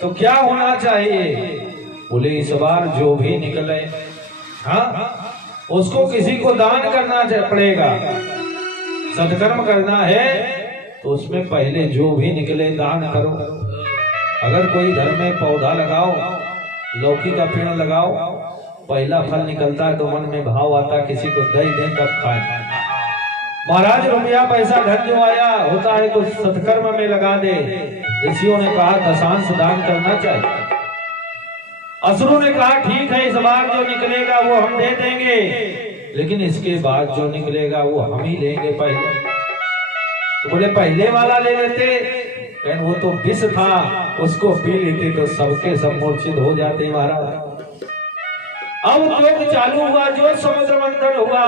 तो क्या होना चाहिए। बोले इस बार जो भी निकले, हाँ, उसको किसी को दान करना पड़ेगा। सत्कर्म करना है तो उसमें पहले जो भी निकले दान करो। अगर कोई घर में पौधा लगाओ, लौकी का पेड़ लगाओ, पहला फल निकलता है तो मन में भाव आता किसी को दही दें तब खाएं। महाराज रुपया पैसा धन जो आया होता है तो सत्कर्म में लगा दे। ऋषियों ने कहा दशांश दान करना चाहिए। असुरों ने कहा ठीक है, इस बार जो निकलेगा वो हम दे देंगे, लेकिन इसके बाद जो निकलेगा वो हम ही लेंगे पहले। तो बोले पहले वाला ले लेते, वो तो विष था, उसको पी लेते तो सबके सब मूर्छित हो जाते महाराज। अब योग चालू हुआ, जो समुद्र मंथन हुआ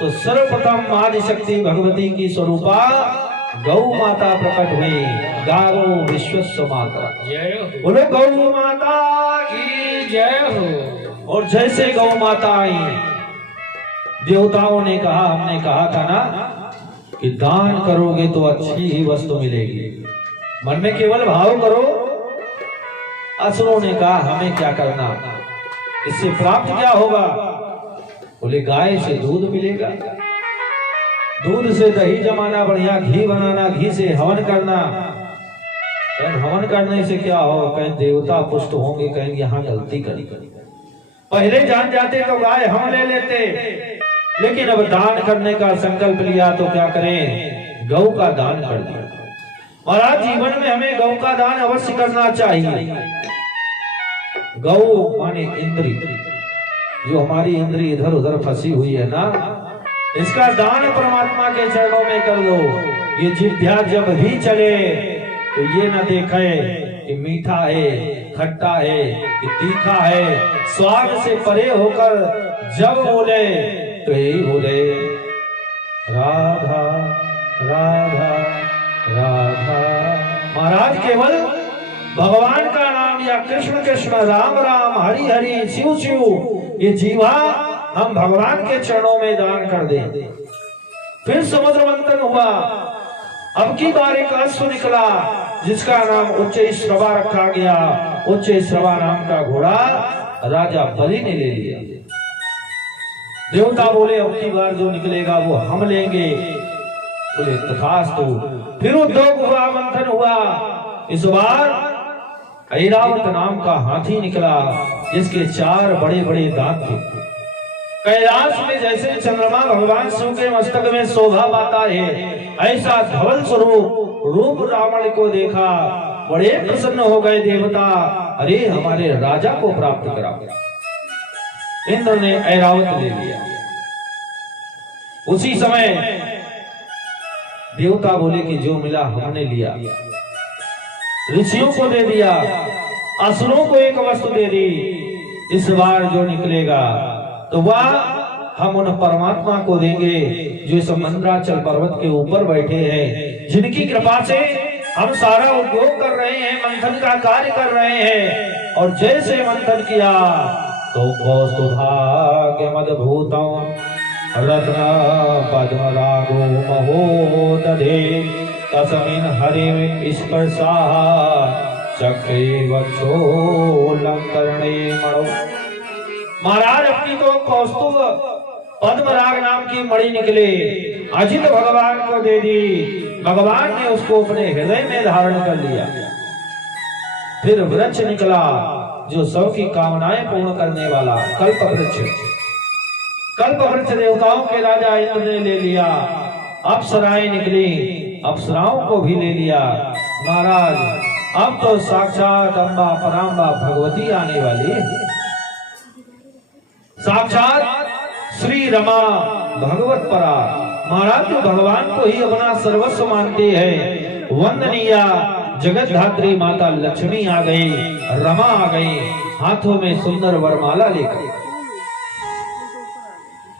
तो सर्वप्रथम आदिशक्ति भगवती की स्वरूपा गौ माता प्रकट हुई। गारो विश्वस्व माता, जय हो। बोलो गौ माता की जय हो। और जैसे गौ माता आई, देवताओं ने कहा, हमने कहा था ना कि दान करोगे तो अच्छी ही वस्तु मिलेगी, मन में केवल भाव करो। असुरों ने कहा हमें क्या करना, इससे प्राप्त क्या होगा। बोले गाय से दूध मिलेगा, दूध से दही जमाना, बढ़िया घी बनाना, घी से हवन करना। हवन करने से क्या हो, कहीं देवता पुष्ट होंगे, कहीं यहाँ गलती करी। पहले जान जाते तो गाय हम ले लेते, लेकिन अब दान करने का संकल्प लिया तो क्या करें, गौ का दान कर दिया। महाराज जीवन में हमें गौ का दान अवश्य करना चाहिए। गौ माने इंद्री, जो हमारी इंद्री इधर उधर फंसी हुई है ना, इसका दान परमात्मा के चरणों में कर दो। ये जिभ्या जब भी चले तो ये न देखे कि मीठा है, खट्टा है कि तीखा है, स्वाद से परे होकर जब बोले तो यही बोले राधा राधा राधा। महाराज केवल भगवान का नाम या कृष्ण कृष्ण, राम राम, हरि हरि, शिव शिव, ये जीवा हम भगवान के चरणों में दान कर दें। फिर समुद्र मंथन हुआ। अब की बार एक अश्व निकला जिसका नाम उच्च श्रवा रखा गया। उच्च श्रवा नाम का घोड़ा राजा बलि ने ले लिया। देवता बोले अब की बार जो निकलेगा वो हम लेंगे। बोले तथास्तु। फिर उद्योग हुआ, मंथन हुआ। इस बार ऐरावत नाम का हाथी निकला जिसके 4 बड़े बड़े दांत थे। कैलाश में जैसे चंद्रमा भगवान शिव के मस्तक में शोभा पाता है, ऐसा धवल स्वरूप रूप रावण को देखा। बड़े प्रसन्न हो गए देवता, अरे हमारे राजा को प्राप्त करा। इंद्र ने ऐरावत ले लिया। उसी समय देवता बोले कि जो मिला हमने लिया, ऋषियों को दे दिया, असुरों को एक वस्तु दे दी। इस बार जो निकलेगा तो वह हम उन परमात्मा को देंगे जो इस मंदराचल पर्वत के ऊपर बैठे हैं, जिनकी कृपा से हम सारा उद्योग कर रहे हैं, मंथन का कार्य कर रहे हैं। और जैसे मंथन किया तो कौस्तुभाग्य मदभूतम रत्न पद्म रागो महोदधे तस्मिन् हरि स्पर्शा चक्रे वक्षोलंकरणे मणो। महाराज अपनी तो कौस्तुभ पद्मराग नाम की मणि निकले, अजित भगवान को दे दी। भगवान ने उसको अपने हृदय में धारण कर लिया। फिर वृक्ष निकला जो सबकी कामनाएं पूर्ण करने वाला कल्प वृक्ष। कल्प वृक्ष देवताओं के राजा इंद्र ने ले लिया। अप्सराएं निकली, अप्सराओं को भी ले लिया। महाराज अब तो साक्षात अम्बा पराम्बा भगवती आने वाली है। साक्षात श्री रमा भगवत परा। महाराज जो भगवान को ही अपना सर्वस्व मानते हैं, वंदनीया जगत धात्री माता लक्ष्मी आ गई, रमा आ गई, हाथों में सुंदर वरमाला लेकर।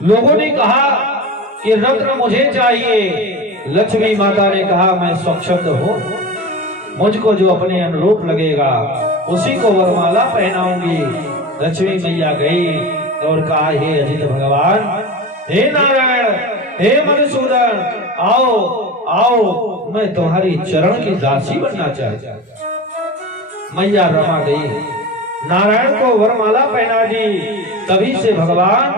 लोगों ने कहा कि रत्न मुझे चाहिए। लक्ष्मी माता ने कहा मैं स्वच्छंद हूं, मुझको जो अपने अनुरूप लगेगा उसी को वरमाला पहनाऊंगी। लक्ष्मी मैया गई और कहा हे अजित भगवान, हे नारायण, हे मधुसूदन, आओ आओ, मैं तुम्हारी चरण की दासी बनना चाहता। मैया रमा गई, नारायण को वरमाला पहना दी। तभी से भगवान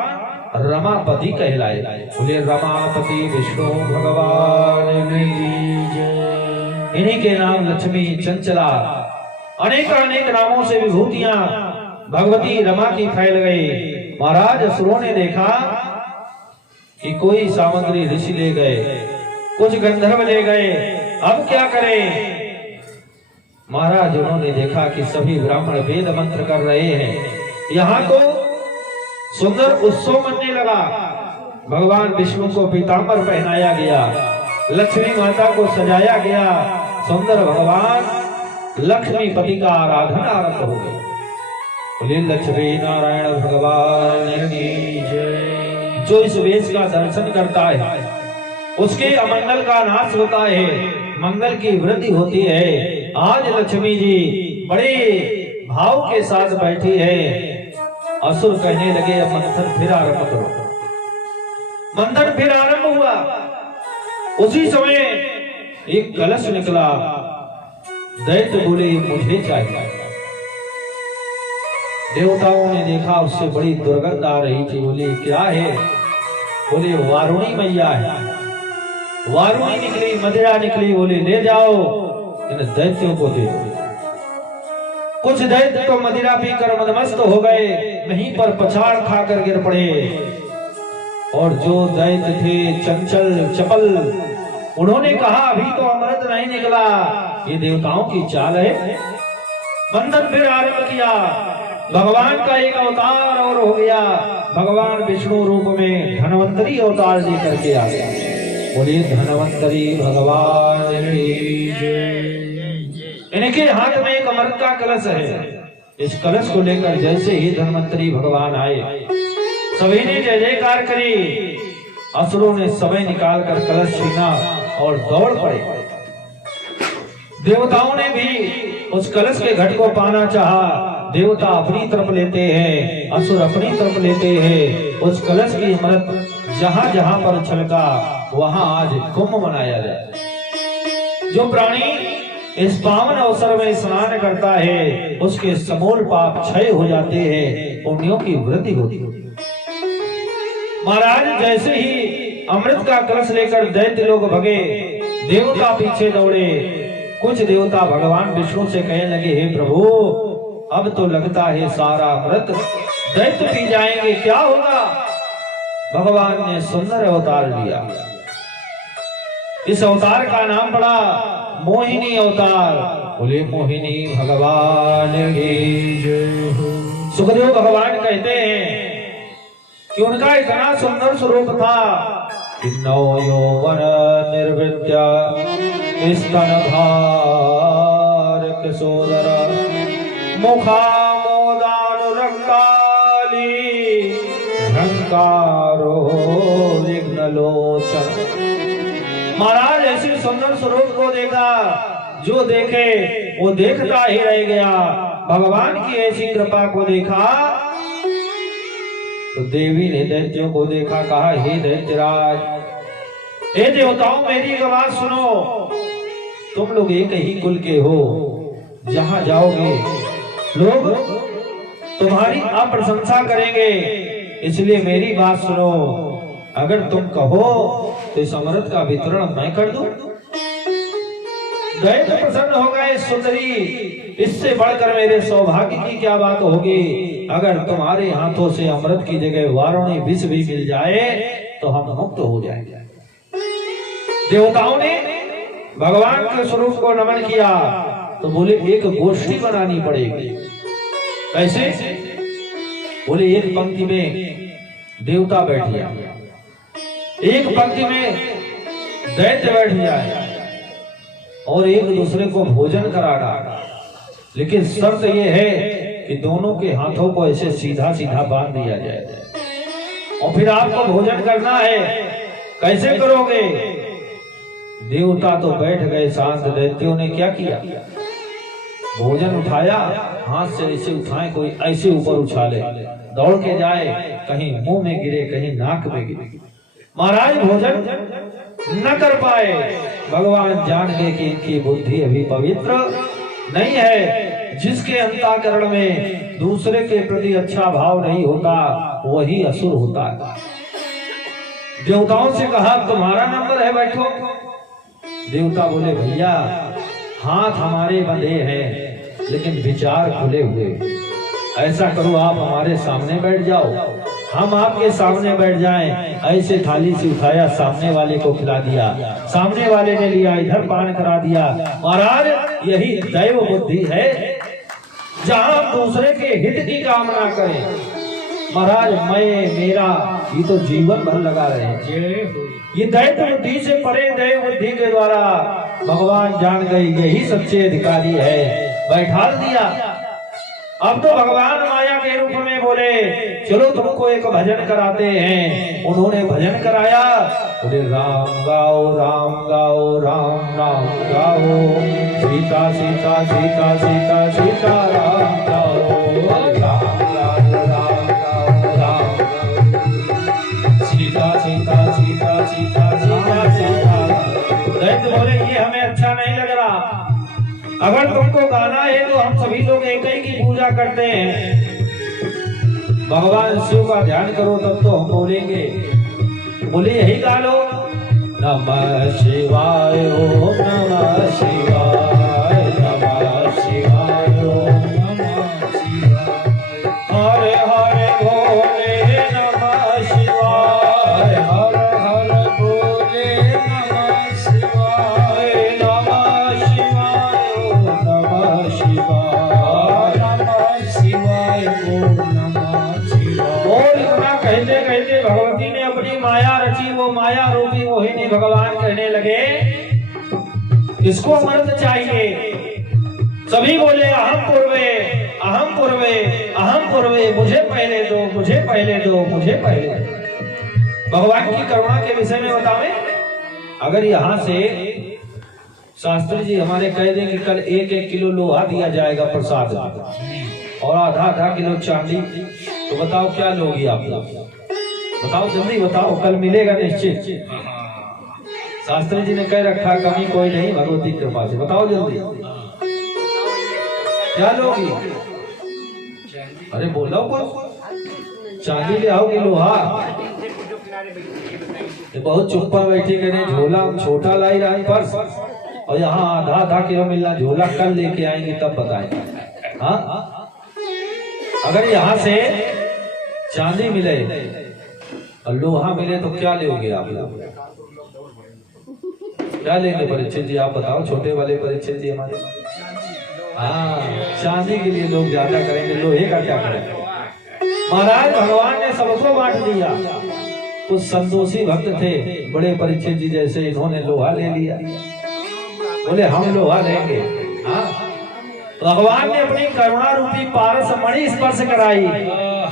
रमापति कहलाए। बोले रमापति विष्णु भगवान की जय। इन्हीं के नाम लक्ष्मी, चंचला, अनेक अनेक नामों से विभूतियां भगवती रमा की फैल गई। महाराज असुरों ने देखा कि कोई सामग्री ऋषि ले गए, कुछ गंधर्व ले गए, अब क्या करें। महाराज उन्होंने देखा कि सभी ब्राह्मण वेद मंत्र कर रहे हैं, यहाँ तो सुंदर उत्सव मनने लगा। भगवान विष्णु को पीतांबर पहनाया गया, लक्ष्मी माता को सजाया गया। सुंदर भगवान लक्ष्मीपति का आराधना आरंभ हो गई। बोले लक्ष्मी नारायण भगवान की जय। जो इस वेश का दर्शन करता है उसके अमंगल का नाश होता है, मंगल की वृद्धि होती है। आज लक्ष्मी जी बड़े भाव के साथ बैठी है। असुर कहने लगे अब मंथन फिर आरंभ करो। मंथन फिर आरंभ हुआ। उसी समय एक कलश निकला। दैत्य बोले मुझे चाहिए। देवताओं ने देखा उससे बड़ी दुर्गंध आ रही थी। बोले क्या है? बोले वारुणी मैया है। वारुणी निकली, मदिरा निकली। बोले ले जाओ, इन दैत्यों को दे दो। कुछ दैत्य तो मदिरा पीकर मदमस्त हो गए, वहीं पर पछाड़ खाकर गिर पड़े। और जो दैत्य थे चंचल चपल, उन्होंने कहा अभी तो अमृत नहीं निकला, ये देवताओं की चाल है। मंथन फिर आरंभ किया। भगवान का एक अवतार और हो गया। भगवान विष्णु रूप में धनवंतरी अवतार लेकर के आ गया। बोलिए धनवंतरी भगवान की जय। इनके हाथ में एक अमृत का कलश है। इस कलश को लेकर जैसे ही धनवंतरी भगवान आए, सभी ने जय जयकार करी। असुरों ने समय निकाल कर कलश छीना और दौड़ पड़े। देवताओं ने भी उस कलश के घट को पाना चाहा। देवता अपनी तरफ लेते हैं, असुर अपनी तरफ लेते हैं। उस कलश की अमृत जहां जहां पर छलका वहां आज कुंभ मनाया जाए। जो प्राणी इस पावन अवसर में स्नान करता है उसके समूल पाप क्षय हो जाते हैं, पुण्यों की वृद्धि होती है। महाराज जैसे ही अमृत का कलश लेकर दैत्य लोग भगे, देवता पीछे दौड़े। कुछ देवता भगवान विष्णु से कहने लगे हे प्रभु, अब तो लगता है सारा अमृत दैत्य पी जाएंगे, क्या होगा? भगवान ने सुंदर अवतार लिया। इस अवतार का नाम पड़ा मोहिनी अवतार। बोले मोहिनी भगवान की जय। सुखदेव भगवान कहते हैं कि उनका इतना सुंदर स्वरूप था कि नौ यौवन निर्वृत्त नृत्या स्तनभार किशोदर मुखामोदानुरक्ताली झंकारो विघ्नलोचन। महाराज ऐसे सुंदर स्वरूप को देखा, जो देखे वो देखता ही रह गया। भगवान की ऐसी कृपा को देखा तो देवी ने दैत्यों को देखा, कहा हे दैत्यराज, हे देवताओं, मेरी आवाज सुनो। तुम लोग एक ही कुल के हो, जहां जाओगे लोग तुम्हारी अप्रशंसा करेंगे, इसलिए मेरी बात सुनो। अगर तुम कहो तो इस अमृत का वितरण मैं कर दूं। दैत्य प्रसन्न हो गए, सुंदरी, इससे बढ़कर मेरे सौभाग्य की क्या बात होगी। अगर तुम्हारे हाथों से अमृत की जगह वारुणी विष भी मिल जाए तो हम मुक्त हो जाएंगे। देवताओं ने भगवान के स्वरूप को नमन किया तो बोले एक गोष्ठी बनानी पड़ेगी। कैसे? बोले एक पंक्ति में देवता बैठ जाए, एक पंक्ति में दैत्य बैठ जाए और एक दूसरे को भोजन कराना। लेकिन शर्त यह है कि दोनों के हाथों को ऐसे सीधा सीधा बांध दिया जाए और फिर आपको भोजन करना है। कैसे करोगे? देवता तो बैठ गए शांत, दैत्यों ने क्या किया? भोजन उठाया, हाथ से ऐसे उठाए, कोई ऐसे ऊपर उछाले, दौड़ के जाए, कहीं मुंह में गिरे, कहीं नाक में गिरे। महाराज भोजन न कर पाए। भगवान जान गए कि इनकी बुद्धि अभी पवित्र नहीं है। जिसके अंतःकरण में दूसरे के प्रति अच्छा भाव नहीं होता वही असुर होता है। देवताओं से कहा तुम्हारा नंबर है, बैठो। देवता बोले भैया हाथ हमारे बंधे हैं लेकिन विचार खुले हुए। ऐसा करो आप हमारे सामने बैठ जाओ, हम आपके सामने बैठ जाएं। ऐसे थाली से उठाया, सामने वाले को खिला दिया, सामने वाले ने लिया, इधर पान करा दिया। महाराज यही दैव बुद्धि है, जहां दूसरे के हित की कामना करें। महाराज मैं मेरा ये तो जीवन भर लगा रहे हैं। ये दैत्य बुद्धि से परे दैव बुद्धि के द्वारा भगवान जान गए यही सच्चे अधिकारी है, बैठा दिया। अब तो भगवान माया के रूप में बोले चलो तुमको एक भजन कराते हैं। उन्होंने भजन कराया, बोले राम गाओ राम गाओ राम राम गाओ, सीता सीता सीता सीता सीता राम गाओ, राम राम राम गाओ राम, सीता सीता सीता सीता सीता सीता। दैत्य बोले ये हमें अच्छा नहीं लग रहा, अगर तुमको गाना है तो हम सभी लोग एक ही की पूजा करते हैं। भगवान शिव का ध्यान करो तब तो हम बोलेंगे। बोले यही गा लो, नमः शिवाय ओम नमः शिवाय, नमः शिवाय ओम नमः शिवाय, हरे हरे भोले नमः शिवाय, हर हर भोले नमः शिवाय, नमः शिवाय ओम नमः शिवाय, नमः शिवाय ओम नमः शिवाय। और इतना कहते कहते भगवती ने अपनी माया रची, वो माया रूपी मोहिनी भगवान कहने लगे इसको अमृत चाहिए। सभी बोले अहम पूर्वे अहम पूर्वे अहम पूर्वे, मुझे पहले दो मुझे पहले दो मुझे पहले दो। भगवान की करुणा के विषय में बतावे, अगर यहाँ से शास्त्री जी हमारे कह दें कि कल 1-1 किलो लोहा दिया जाएगा प्रसाद और आधा किलो चांदी, तो बताओ क्या लोगी आप लोग? बताओ जल्दी बताओ, कल मिलेगा निश्चित। शास्त्री जी ने कह रखा कमी कोई नहीं भगवती कृपा से। बताओ जल्दी क्या लोगी? अरे बोलो कुछ, चांदी ले आओगे लोहा? बहुत चुप्पा बैठी करे, झोला छोटा लाई रहा पर्स और यहाँ आधा किलो मिलना, झोला कल लेके आएंगे तब बताएंगे। हाँ अगर यहाँ से चांदी मिले और लोहा मिले तो क्या लोगे आप लोग? क्या लेंगे परीक्षित जी? आप बताओ, छोटे वाले परीक्षित जी हमारे। हाँ चांदी के लिए लोग ज्यादा करेंगे, लोहे का क्या करेंगे? महाराज भगवान ने सबको बांट दिया, कुछ संतोषी भक्त थे, बड़े परीक्षित जी जैसे, इन्होंने लोहा ले लिया। बोले हम लोहा लेंगे। हाँ, भगवान ने अपनी करुणा रूपी पारस मणि स्पर्श कराई,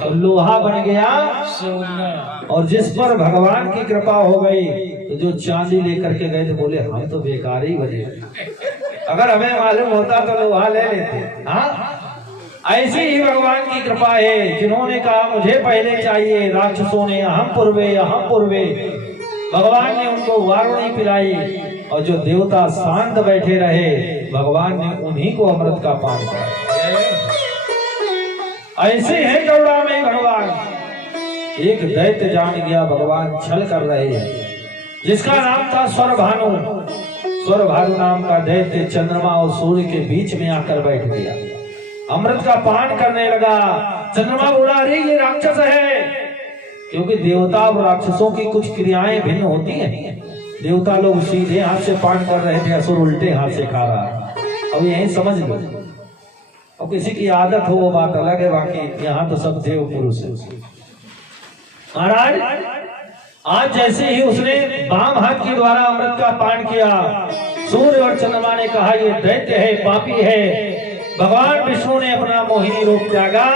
तो लोहा बन गया सोना। और जिस पर भगवान की कृपा हो गई, तो जो चांदी लेकर के गए थे बोले हम तो बेकार ही बने, अगर हमें मालूम होता तो लोहा ले लेते। हाँ, ऐसी ही भगवान की कृपा है। जिन्होंने कहा मुझे पहले चाहिए, राक्षसों ने अहम पूर्वे, भगवान ने उनको वारुणी पिलाई, और जो देवता शांत बैठे रहे, भगवान ने उन्हीं को अमृत का पान कराया। ऐसे हैं करुणामय भगवान। एक दैत्य जान गया भगवान छल कर रहे हैं, जिसका नाम था स्वरभानु नाम का दैत्य चंद्रमा और सूर्य के बीच में आकर बैठ गया, अमृत का पान करने लगा। चंद्रमा बोला अरे ये राक्षस है, क्योंकि देवता और राक्षसों की कुछ क्रियाएं भिन्न होती हैं। देवता लोग सीधे हाथ से पान कर रहे थे, असुर उल्टे हाथ से खा रहा। अब यही समझ लो, अब किसी की आदत हो वो बात अलग है, बाकी यहाँ तो सब देव पुरुष है। महाराज आज जैसे ही उसने बाम हाथ के द्वारा अमृत का पान किया, सूर्य और चंद्रमा ने कहा ये दैत्य है, पापी है। भगवान विष्णु ने अपना मोहिनी रूप त्यागा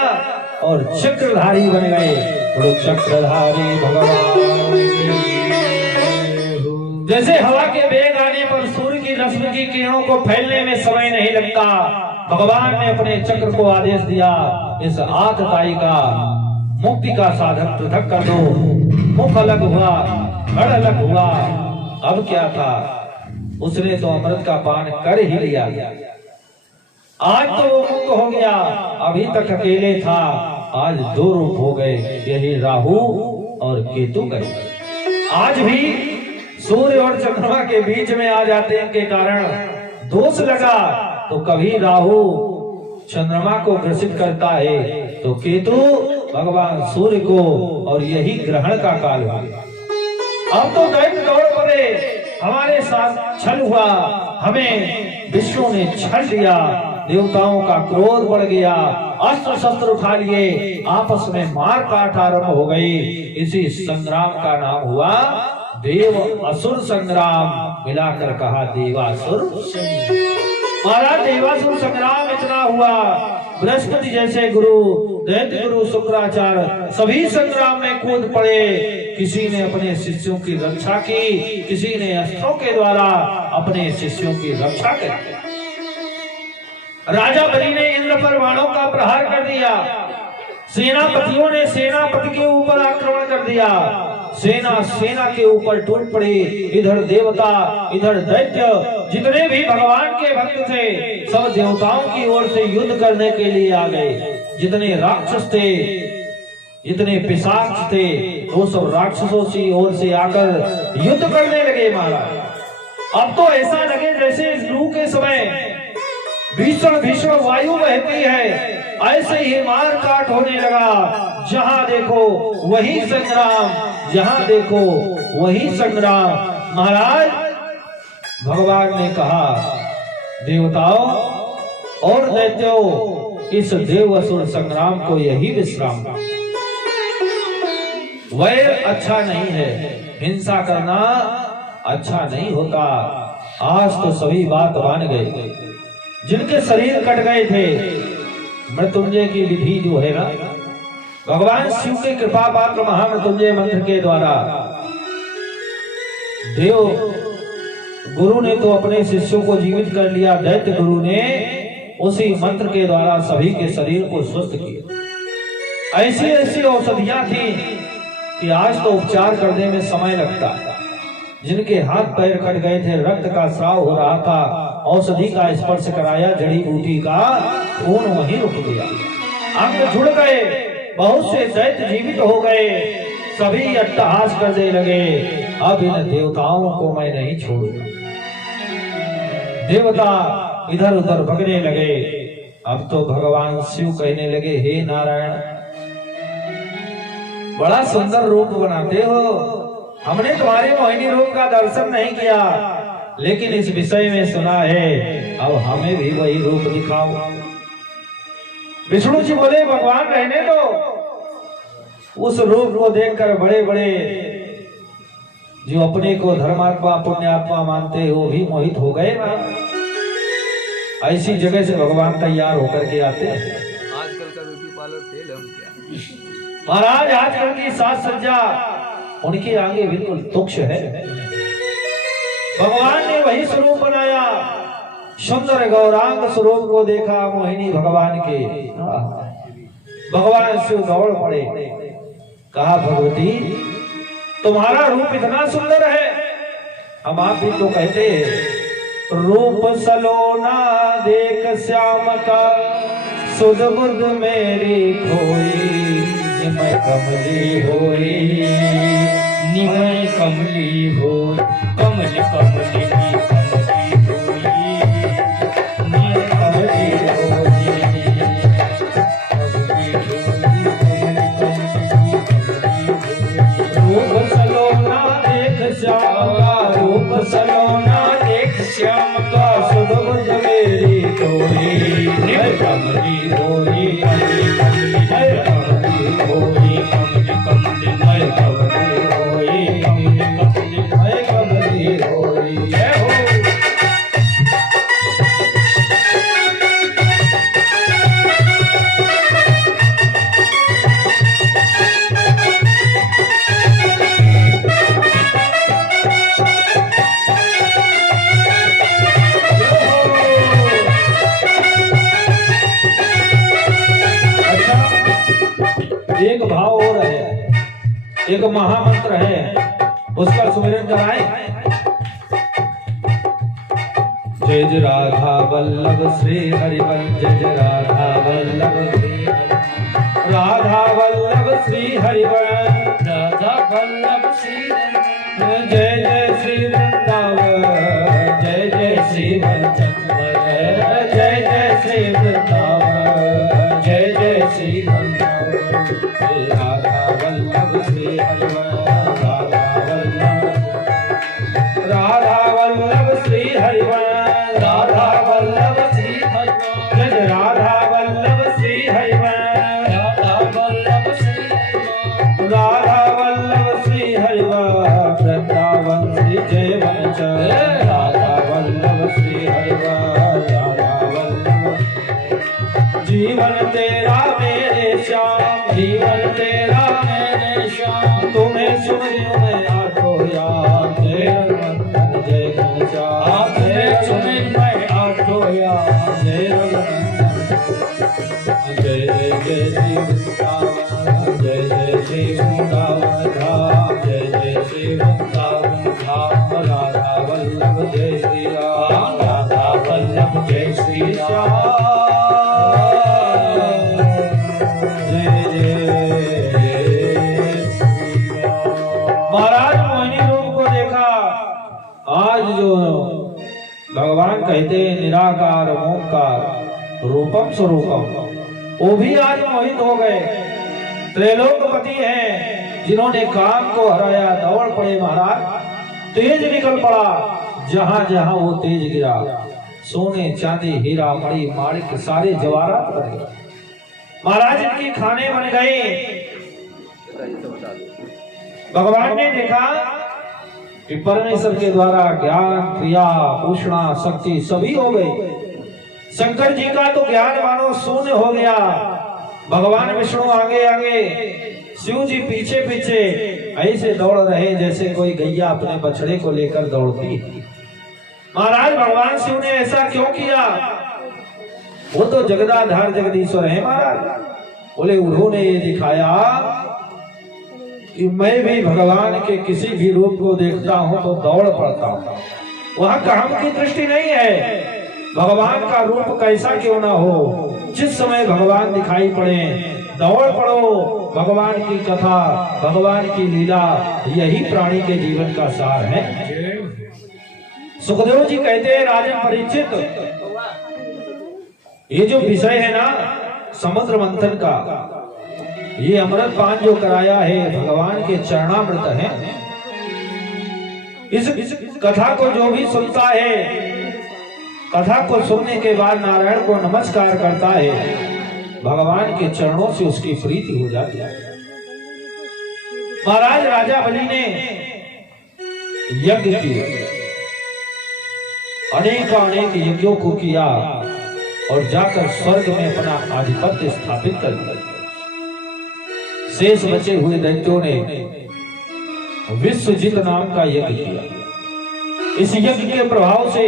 और चक्रधारी बन गए। बोलो चक्रधारी भगवान। जैसे हवा के वेग आने पर सूर्य की रश्मि की किरणों को फैलने में समय नहीं लगता, भगवान ने अपने चक्र को आदेश दिया, इस आतताई का मुक्ति का साधन पृथक कर दो। मुख अलग हुआ, धड़ अलग हुआ। अब क्या था, उसने तो अमृत का पान कर ही लिया, आज तो वो मुक्त हो गया। अभी तक अकेले था, आज दो रूप हो गए, यही राहु और केतु गए। आज भी सूर्य और चंद्रमा के बीच में आ जाते के कारण दोष लगा, तो कभी राहु चंद्रमा को ग्रसित करता है, तो केतु भगवान सूर्य को, और यही ग्रहण का काल हुआ। अब तो दैत्य दौड़ पड़े, हमारे साथ छल हुआ, हमें विष्णु ने छल दिया, देवताओं का क्रोध बढ़ गया, अस्त्र शस्त्र उठा लिए, आपस में मार काट आरंभ हो गई। इसी संग्राम का नाम हुआ देव असुर संग्राम, मिलाकर कहा देवासुर। महाराज देवासुर संग्राम इतना हुआ, बृहस्पति जैसे गुरु, दैत्य गुरु शुक्राचार्य सभी संग्राम में कूद पड़े। किसी ने अपने शिष्यों की रक्षा की, किसी ने अस्त्रों के द्वारा अपने शिष्यों की रक्षा की। राजा बलि ने इंद्र पर बाणों का प्रहार कर दिया, सेनापतियों ने सेनापति के ऊपर आक्रमण कर दिया, सेना के ऊपर टूट पड़ी। इधर देवता, इधर दैत्य, जितने भी भगवान के भक्त थे सब देवताओं की ओर से युद्ध करने के लिए आ गए। जितने राक्षस थे, जितने पिशाच थे, वो सब राक्षसों की ओर से आकर युद्ध करने लगे। महाराज अब तो ऐसा लगे जैसे इस लू के समय भीषण वायु बहती है, ऐसे ही मार काट होने लगा। जहां देखो वही संग्राम, जहां देखो वही संग्राम। महाराज भगवान ने कहा देवताओं और दैत्यों, इस देव असुर संग्राम को यही विश्राम। वैर अच्छा नहीं है, हिंसा करना अच्छा नहीं होता। आज तो सभी बात मान गए, जिनके शरीर कट गए थे, मृत्युंजय की विधि जो है ना, भगवान शिव के कृपा पात्र महामृत्युंजय मंत्र के द्वारा देव गुरु ने तो अपने शिष्यों को जीवित कर लिया, दैत्य गुरु ने उसी मंत्र के द्वारा सभी के शरीर को स्वस्थ किया। ऐसी ऐसी औषधियां थी कि आज तो उपचार करने में समय लगता। जिनके हाथ पैर कट गए थे, रक्त का स्राव हो रहा था, औषधि का स्पर्श कराया, जड़ी बूटी का, खून वहीं रुक गया, अंग जुड़ गए। बहुत से दैत्य जीवित हो गए, सभी अट्टहास करने लगे, अब इन देवताओं को मैं नहीं छोड़ूंगा। देवता इधर उधर भगने लगे। अब तो भगवान शिव कहने लगे, हे नारायण, बड़ा सुंदर रूप बनाते हो, हमने तुम्हारे मोहिनी रूप का दर्शन नहीं किया, लेकिन इस विषय में सुना है, अब हमें भी वही रूप दिखाओ। विष्णु जी बोले भगवान रहने दो। उस रूप को देखकर बड़े बड़े जो अपने को धर्मात्मा पुण्यात्मा मानते हैं वो भी मोहित हो गए ना। ऐसी जगह से भगवान तैयार होकर के आते हैं। आजकल का ब्यूटी पार्लर फेल है क्या? महाराज आजकल की साज सज्जा उनके आगे बिल्कुल तुच्छ है। भगवान ने वही स्वरूप बनाया, सुंदर गौरांग स्वरूप को देखा मोहिनी भगवान के। भगवान से दौड़ पड़े, कहा भगवती तुम्हारा रूप इतना सुंदर है, हम आप भी तो कहते हैं रूप सलोना देख श्याम का सुध बुध मेरी खोई, निमय कमली होई, निमय कमली हो, कमल कमली कमली होई, निमय कमली होई, रूप सलोना देख श्याम का, रूप सलोना देख श्याम का सुध बुध मेरी खोई, निमय कमली होई, कमली कमली होई, कमली कमली मय कमली होई, कमली कमली मैं कमली होई। जय हो। एक भाव और है, एक महामंत्र है, उसका सुमिरन कराएं। जय जय राधा वल्लभ श्री हरिवल्लभ, जय जय राधा वल्लभ श्री हरिवल्लभ, राधा वल्लभ श्री हरिवल्लभ, राधा वल्लभ श्री जय जय श्री वृंदावन, जय जय श्री वल्लभ, जय जय श्री वृंदावन, जय जय श्री वृंदावन। राधा वल्लभ श्री हरिवल्लभ, राधा वल्लभ श्री हरिवल्लभ, राधा वल्लभ श्री हरिवल्लभ, जय राधा वल्लभ श्री हरिवल्लभ, राधा वल्लभ श्री राधा वल्लभ श्री हरिवल्लभ, वृंदावन श्री जय वंचन, राधा वल्लभ श्री हरिवल्लभ, राधा वल्लभ। जीवन तेरा मेरे श्याम, जीवन तेरा मेरे श्याम, तुम्हें सुन मैं आठो याद, जय रघुनंदन जय घनश्याम, तुम्हें सुने मैं आठो याद, जय रघुनंदन जय जय जय श्री वृंदावन, जय जय श्री वृंदावन धाम, जय जय श्री वृंदावन धाम, राधा वल्लभ जय श्री राम, राधा वल्लभ जय श्री राम, जय जय श्री राम। महाराज मोहिनी रूप को देखा। आज जो भगवान कहते हैं निराकार ओंकार रूपम स्वरूपम, वो भी आज मोहित हो गए। त्रैलोकपति हैं जिन्होंने काम को हराया, दौड़ पड़े महाराज, तेज निकल पड़ा। जहां जहां वो तेज गिरा, सोने चांदी हीरा मणि माणिक सारे जवाहरात बन गए। महाराज इनकी खाने बन गए। भगवान ने देखा कि परमेश्वर के द्वारा ज्ञान क्रिया उष्णा शक्ति सभी हो गई। शंकर जी का तो ज्ञान मानो शून्य हो गया। भगवान विष्णु आगे आगे, शिव जी पीछे पीछे ऐसे दौड़ रहे जैसे कोई गैया अपने बछड़े को लेकर दौड़ती। महाराज भगवान शिव ने ऐसा क्यों किया? वो तो जगदाधार जगदीश्वर है महाराज। बोले उन्होंने ये दिखाया कि मैं भी भगवान के किसी भी रूप को देखता हूं तो दौड़ पड़ता हूं। वहां काम की दृष्टि नहीं है, भगवान का रूप कैसा क्यों ना हो, जिस समय भगवान दिखाई पड़े दौड़ पड़ो। भगवान की कथा, भगवान की लीला, यही प्राणी के जीवन का सार है। सुखदेव जी कहते हैं राजन परीक्षित, ये जो विषय है ना समुद्र मंथन का, ये अमृत पान जो कराया है भगवान के चरणामृत है। इस कथा को जो भी सुनता है, कथा को सुनने के बाद नारायण को नमस्कार करता है, भगवान के चरणों से उसकी प्रीति हो जाती है। महाराज राजा बलि ने यज्ञ किए, अनेक यज्ञों को किया और जाकर स्वर्ग में अपना आधिपत्य स्थापित कर दिया। शेष बचे हुए दैत्यों ने विश्वजित नाम का यज्ञ किया। इस यज्ञ के प्रभाव से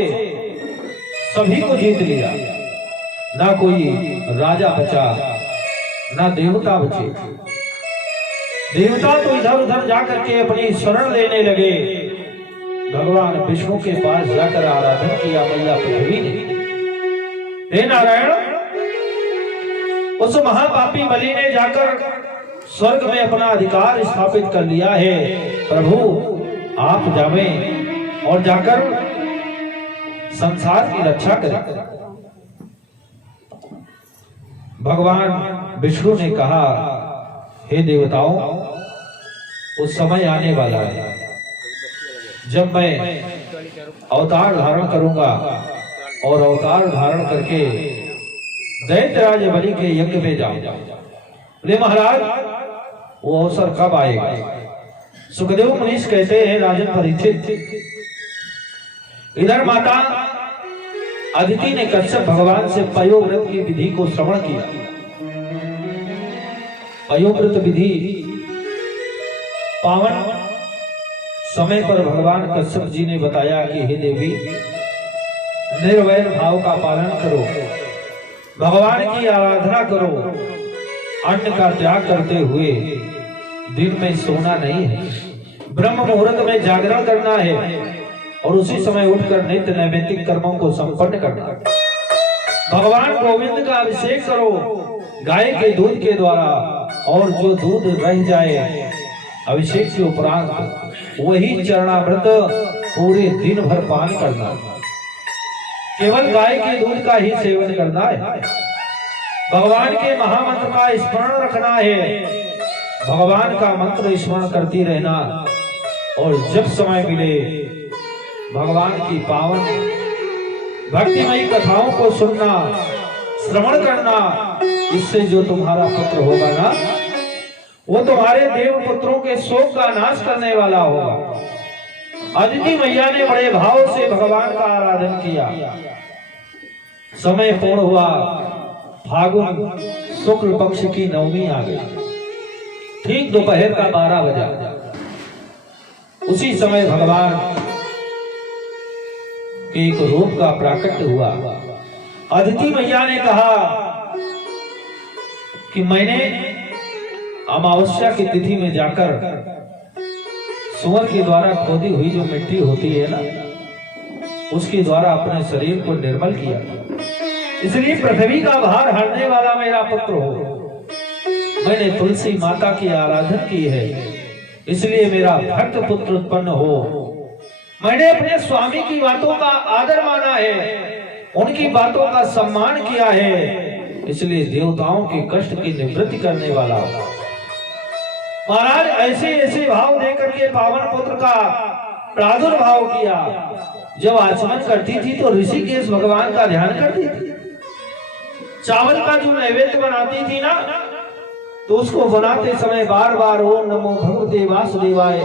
सभी को जीत लिया। ना कोई राजा बचा, ना देवता बचे। देवता तो इधर उधर जाकर के अपनी शरण लेने लगे। भगवान विष्णु के पास जाकर आराधन किया मैया पृथ्वी ने। हे नारायण, उस महापापी बलि ने जाकर स्वर्ग में अपना अधिकार स्थापित कर लिया है। प्रभु आप जावें और जाकर संसार की रक्षा करें। भगवान विष्णु ने कहा, हे देवताओं, उस समय आने वाला है जब मैं अवतार धारण करूंगा और अवतार धारण करके दैत्यराज बलि के यज्ञ में जाऊंगा। बोले महाराज, वो अवसर कब आएगा? सुखदेव मुनीष कहते हैं, राजन परीक्षित, इधर माता अदिति ने कश्यप भगवान से पयोव्रत की विधि को श्रवण किया। पयोव्रत विधि पावन समय पर भगवान कश्यप जी ने बताया कि हे देवी, निर्वैर भाव का पालन करो, भगवान की आराधना करो, अन्न का त्याग करते हुए दिन में सोना नहीं है, ब्रह्म मुहूर्त में जागरण करना है और उसी समय उठकर नित्य नैमित्तिक कर्मों को संपन्न करना। भगवान गोविंद का अभिषेक करो गाय के दूध के द्वारा, और जो दूध रह जाए अभिषेक के उपरांत वही चरणामृत पूरे दिन भर पान करना। केवल गाय के दूध का ही सेवन करना है। भगवान के महामंत्र का स्मरण रखना है। भगवान का मंत्र स्मरण करती रहना और जब समय मिले भगवान की पावन भक्तिमयी कथाओं को सुनना, श्रवण करना। इससे जो तुम्हारा पुत्र होगा ना, वो तुम्हारे देव पुत्रों के शोक का नाश करने वाला होगा। अदिति मैया ने बड़े भाव से भगवान का आराधन किया। समय पूर्ण हुआ, फागुन शुक्ल पक्ष की नवमी आ गई। ठीक दोपहर का 12 बजा। उसी समय भगवान के एक रूप का प्राकट्य हुआ। अदिति मैया ने कहा कि मैंने अमावस्या की तिथि में जाकर सुअर के द्वारा खोदी हुई जो मिट्टी होती है ना, उसके द्वारा अपने शरीर को निर्मल किया। इसलिए पृथ्वी का भार हरने वाला मेरा पुत्र हो। मैंने तुलसी माता की आराधना की है, इसलिए मेरा भक्त पुत्र उत्पन्न हो। मैंने अपने स्वामी की बातों का आदर माना है, उनकी बातों का सम्मान किया है, इसलिए देवताओं के कष्ट की निवृत्ति करने वाला। महाराज ऐसे ऐसे भाव देकर के पावन पुत्र का प्रादुर्भाव किया। जब आचमन करती थी तो ऋषिकेश भगवान का ध्यान करती थी। चावल का जो नैवेद्य बनाती थी ना, तो उसको बनाते समय बार बार ओम नमो भगवते वासुदेवाय,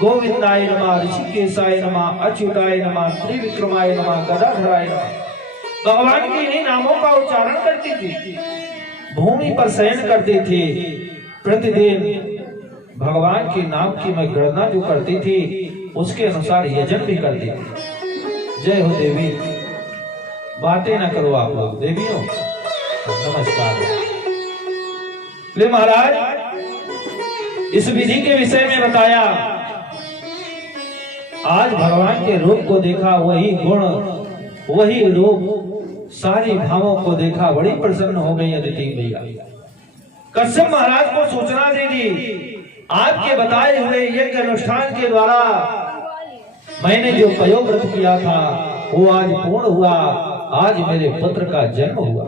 गोविंदाय नमः, ऋषिकेशाय नमः, अच्युताय नमः, त्रिविक्रमाय नमः, गदाधराय नमः, भगवान के इन्हीं नामों का उच्चारण करती थी। भूमि पर शयन करते थे। प्रतिदिन भगवान के नाम की मैं गणना जो करती थी, उसके अनुसार यजन भी करती थी। जय हो देवी। बातें ना करो आप लोग, देवियों नमस्कार। ले महाराज, इस विधि के विषय में बताया। आज भगवान के रूप को देखा, वही गुण, वही रूप, सारी भावों को देखा, बड़ी प्रसन्न हो गई अदिति मैया। कश्यप महाराज को सूचना दे दी, आपके बताए हुए यज्ञ अनुष्ठान के द्वारा मैंने जो पयोव्रत किया था वो आज पूर्ण हुआ। आज मेरे पुत्र का जन्म हुआ।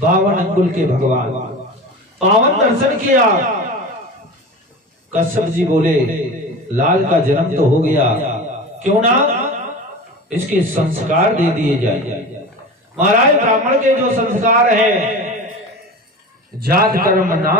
52 अंगुल के भगवान पावन दर्शन किया। कश्यप जी बोले, लाल का जन्म तो हो गया, क्यों ना इसके संस्कार दे दिए जाए। महाराज ब्राह्मण के जो संस्कार है, जात कर्म नाम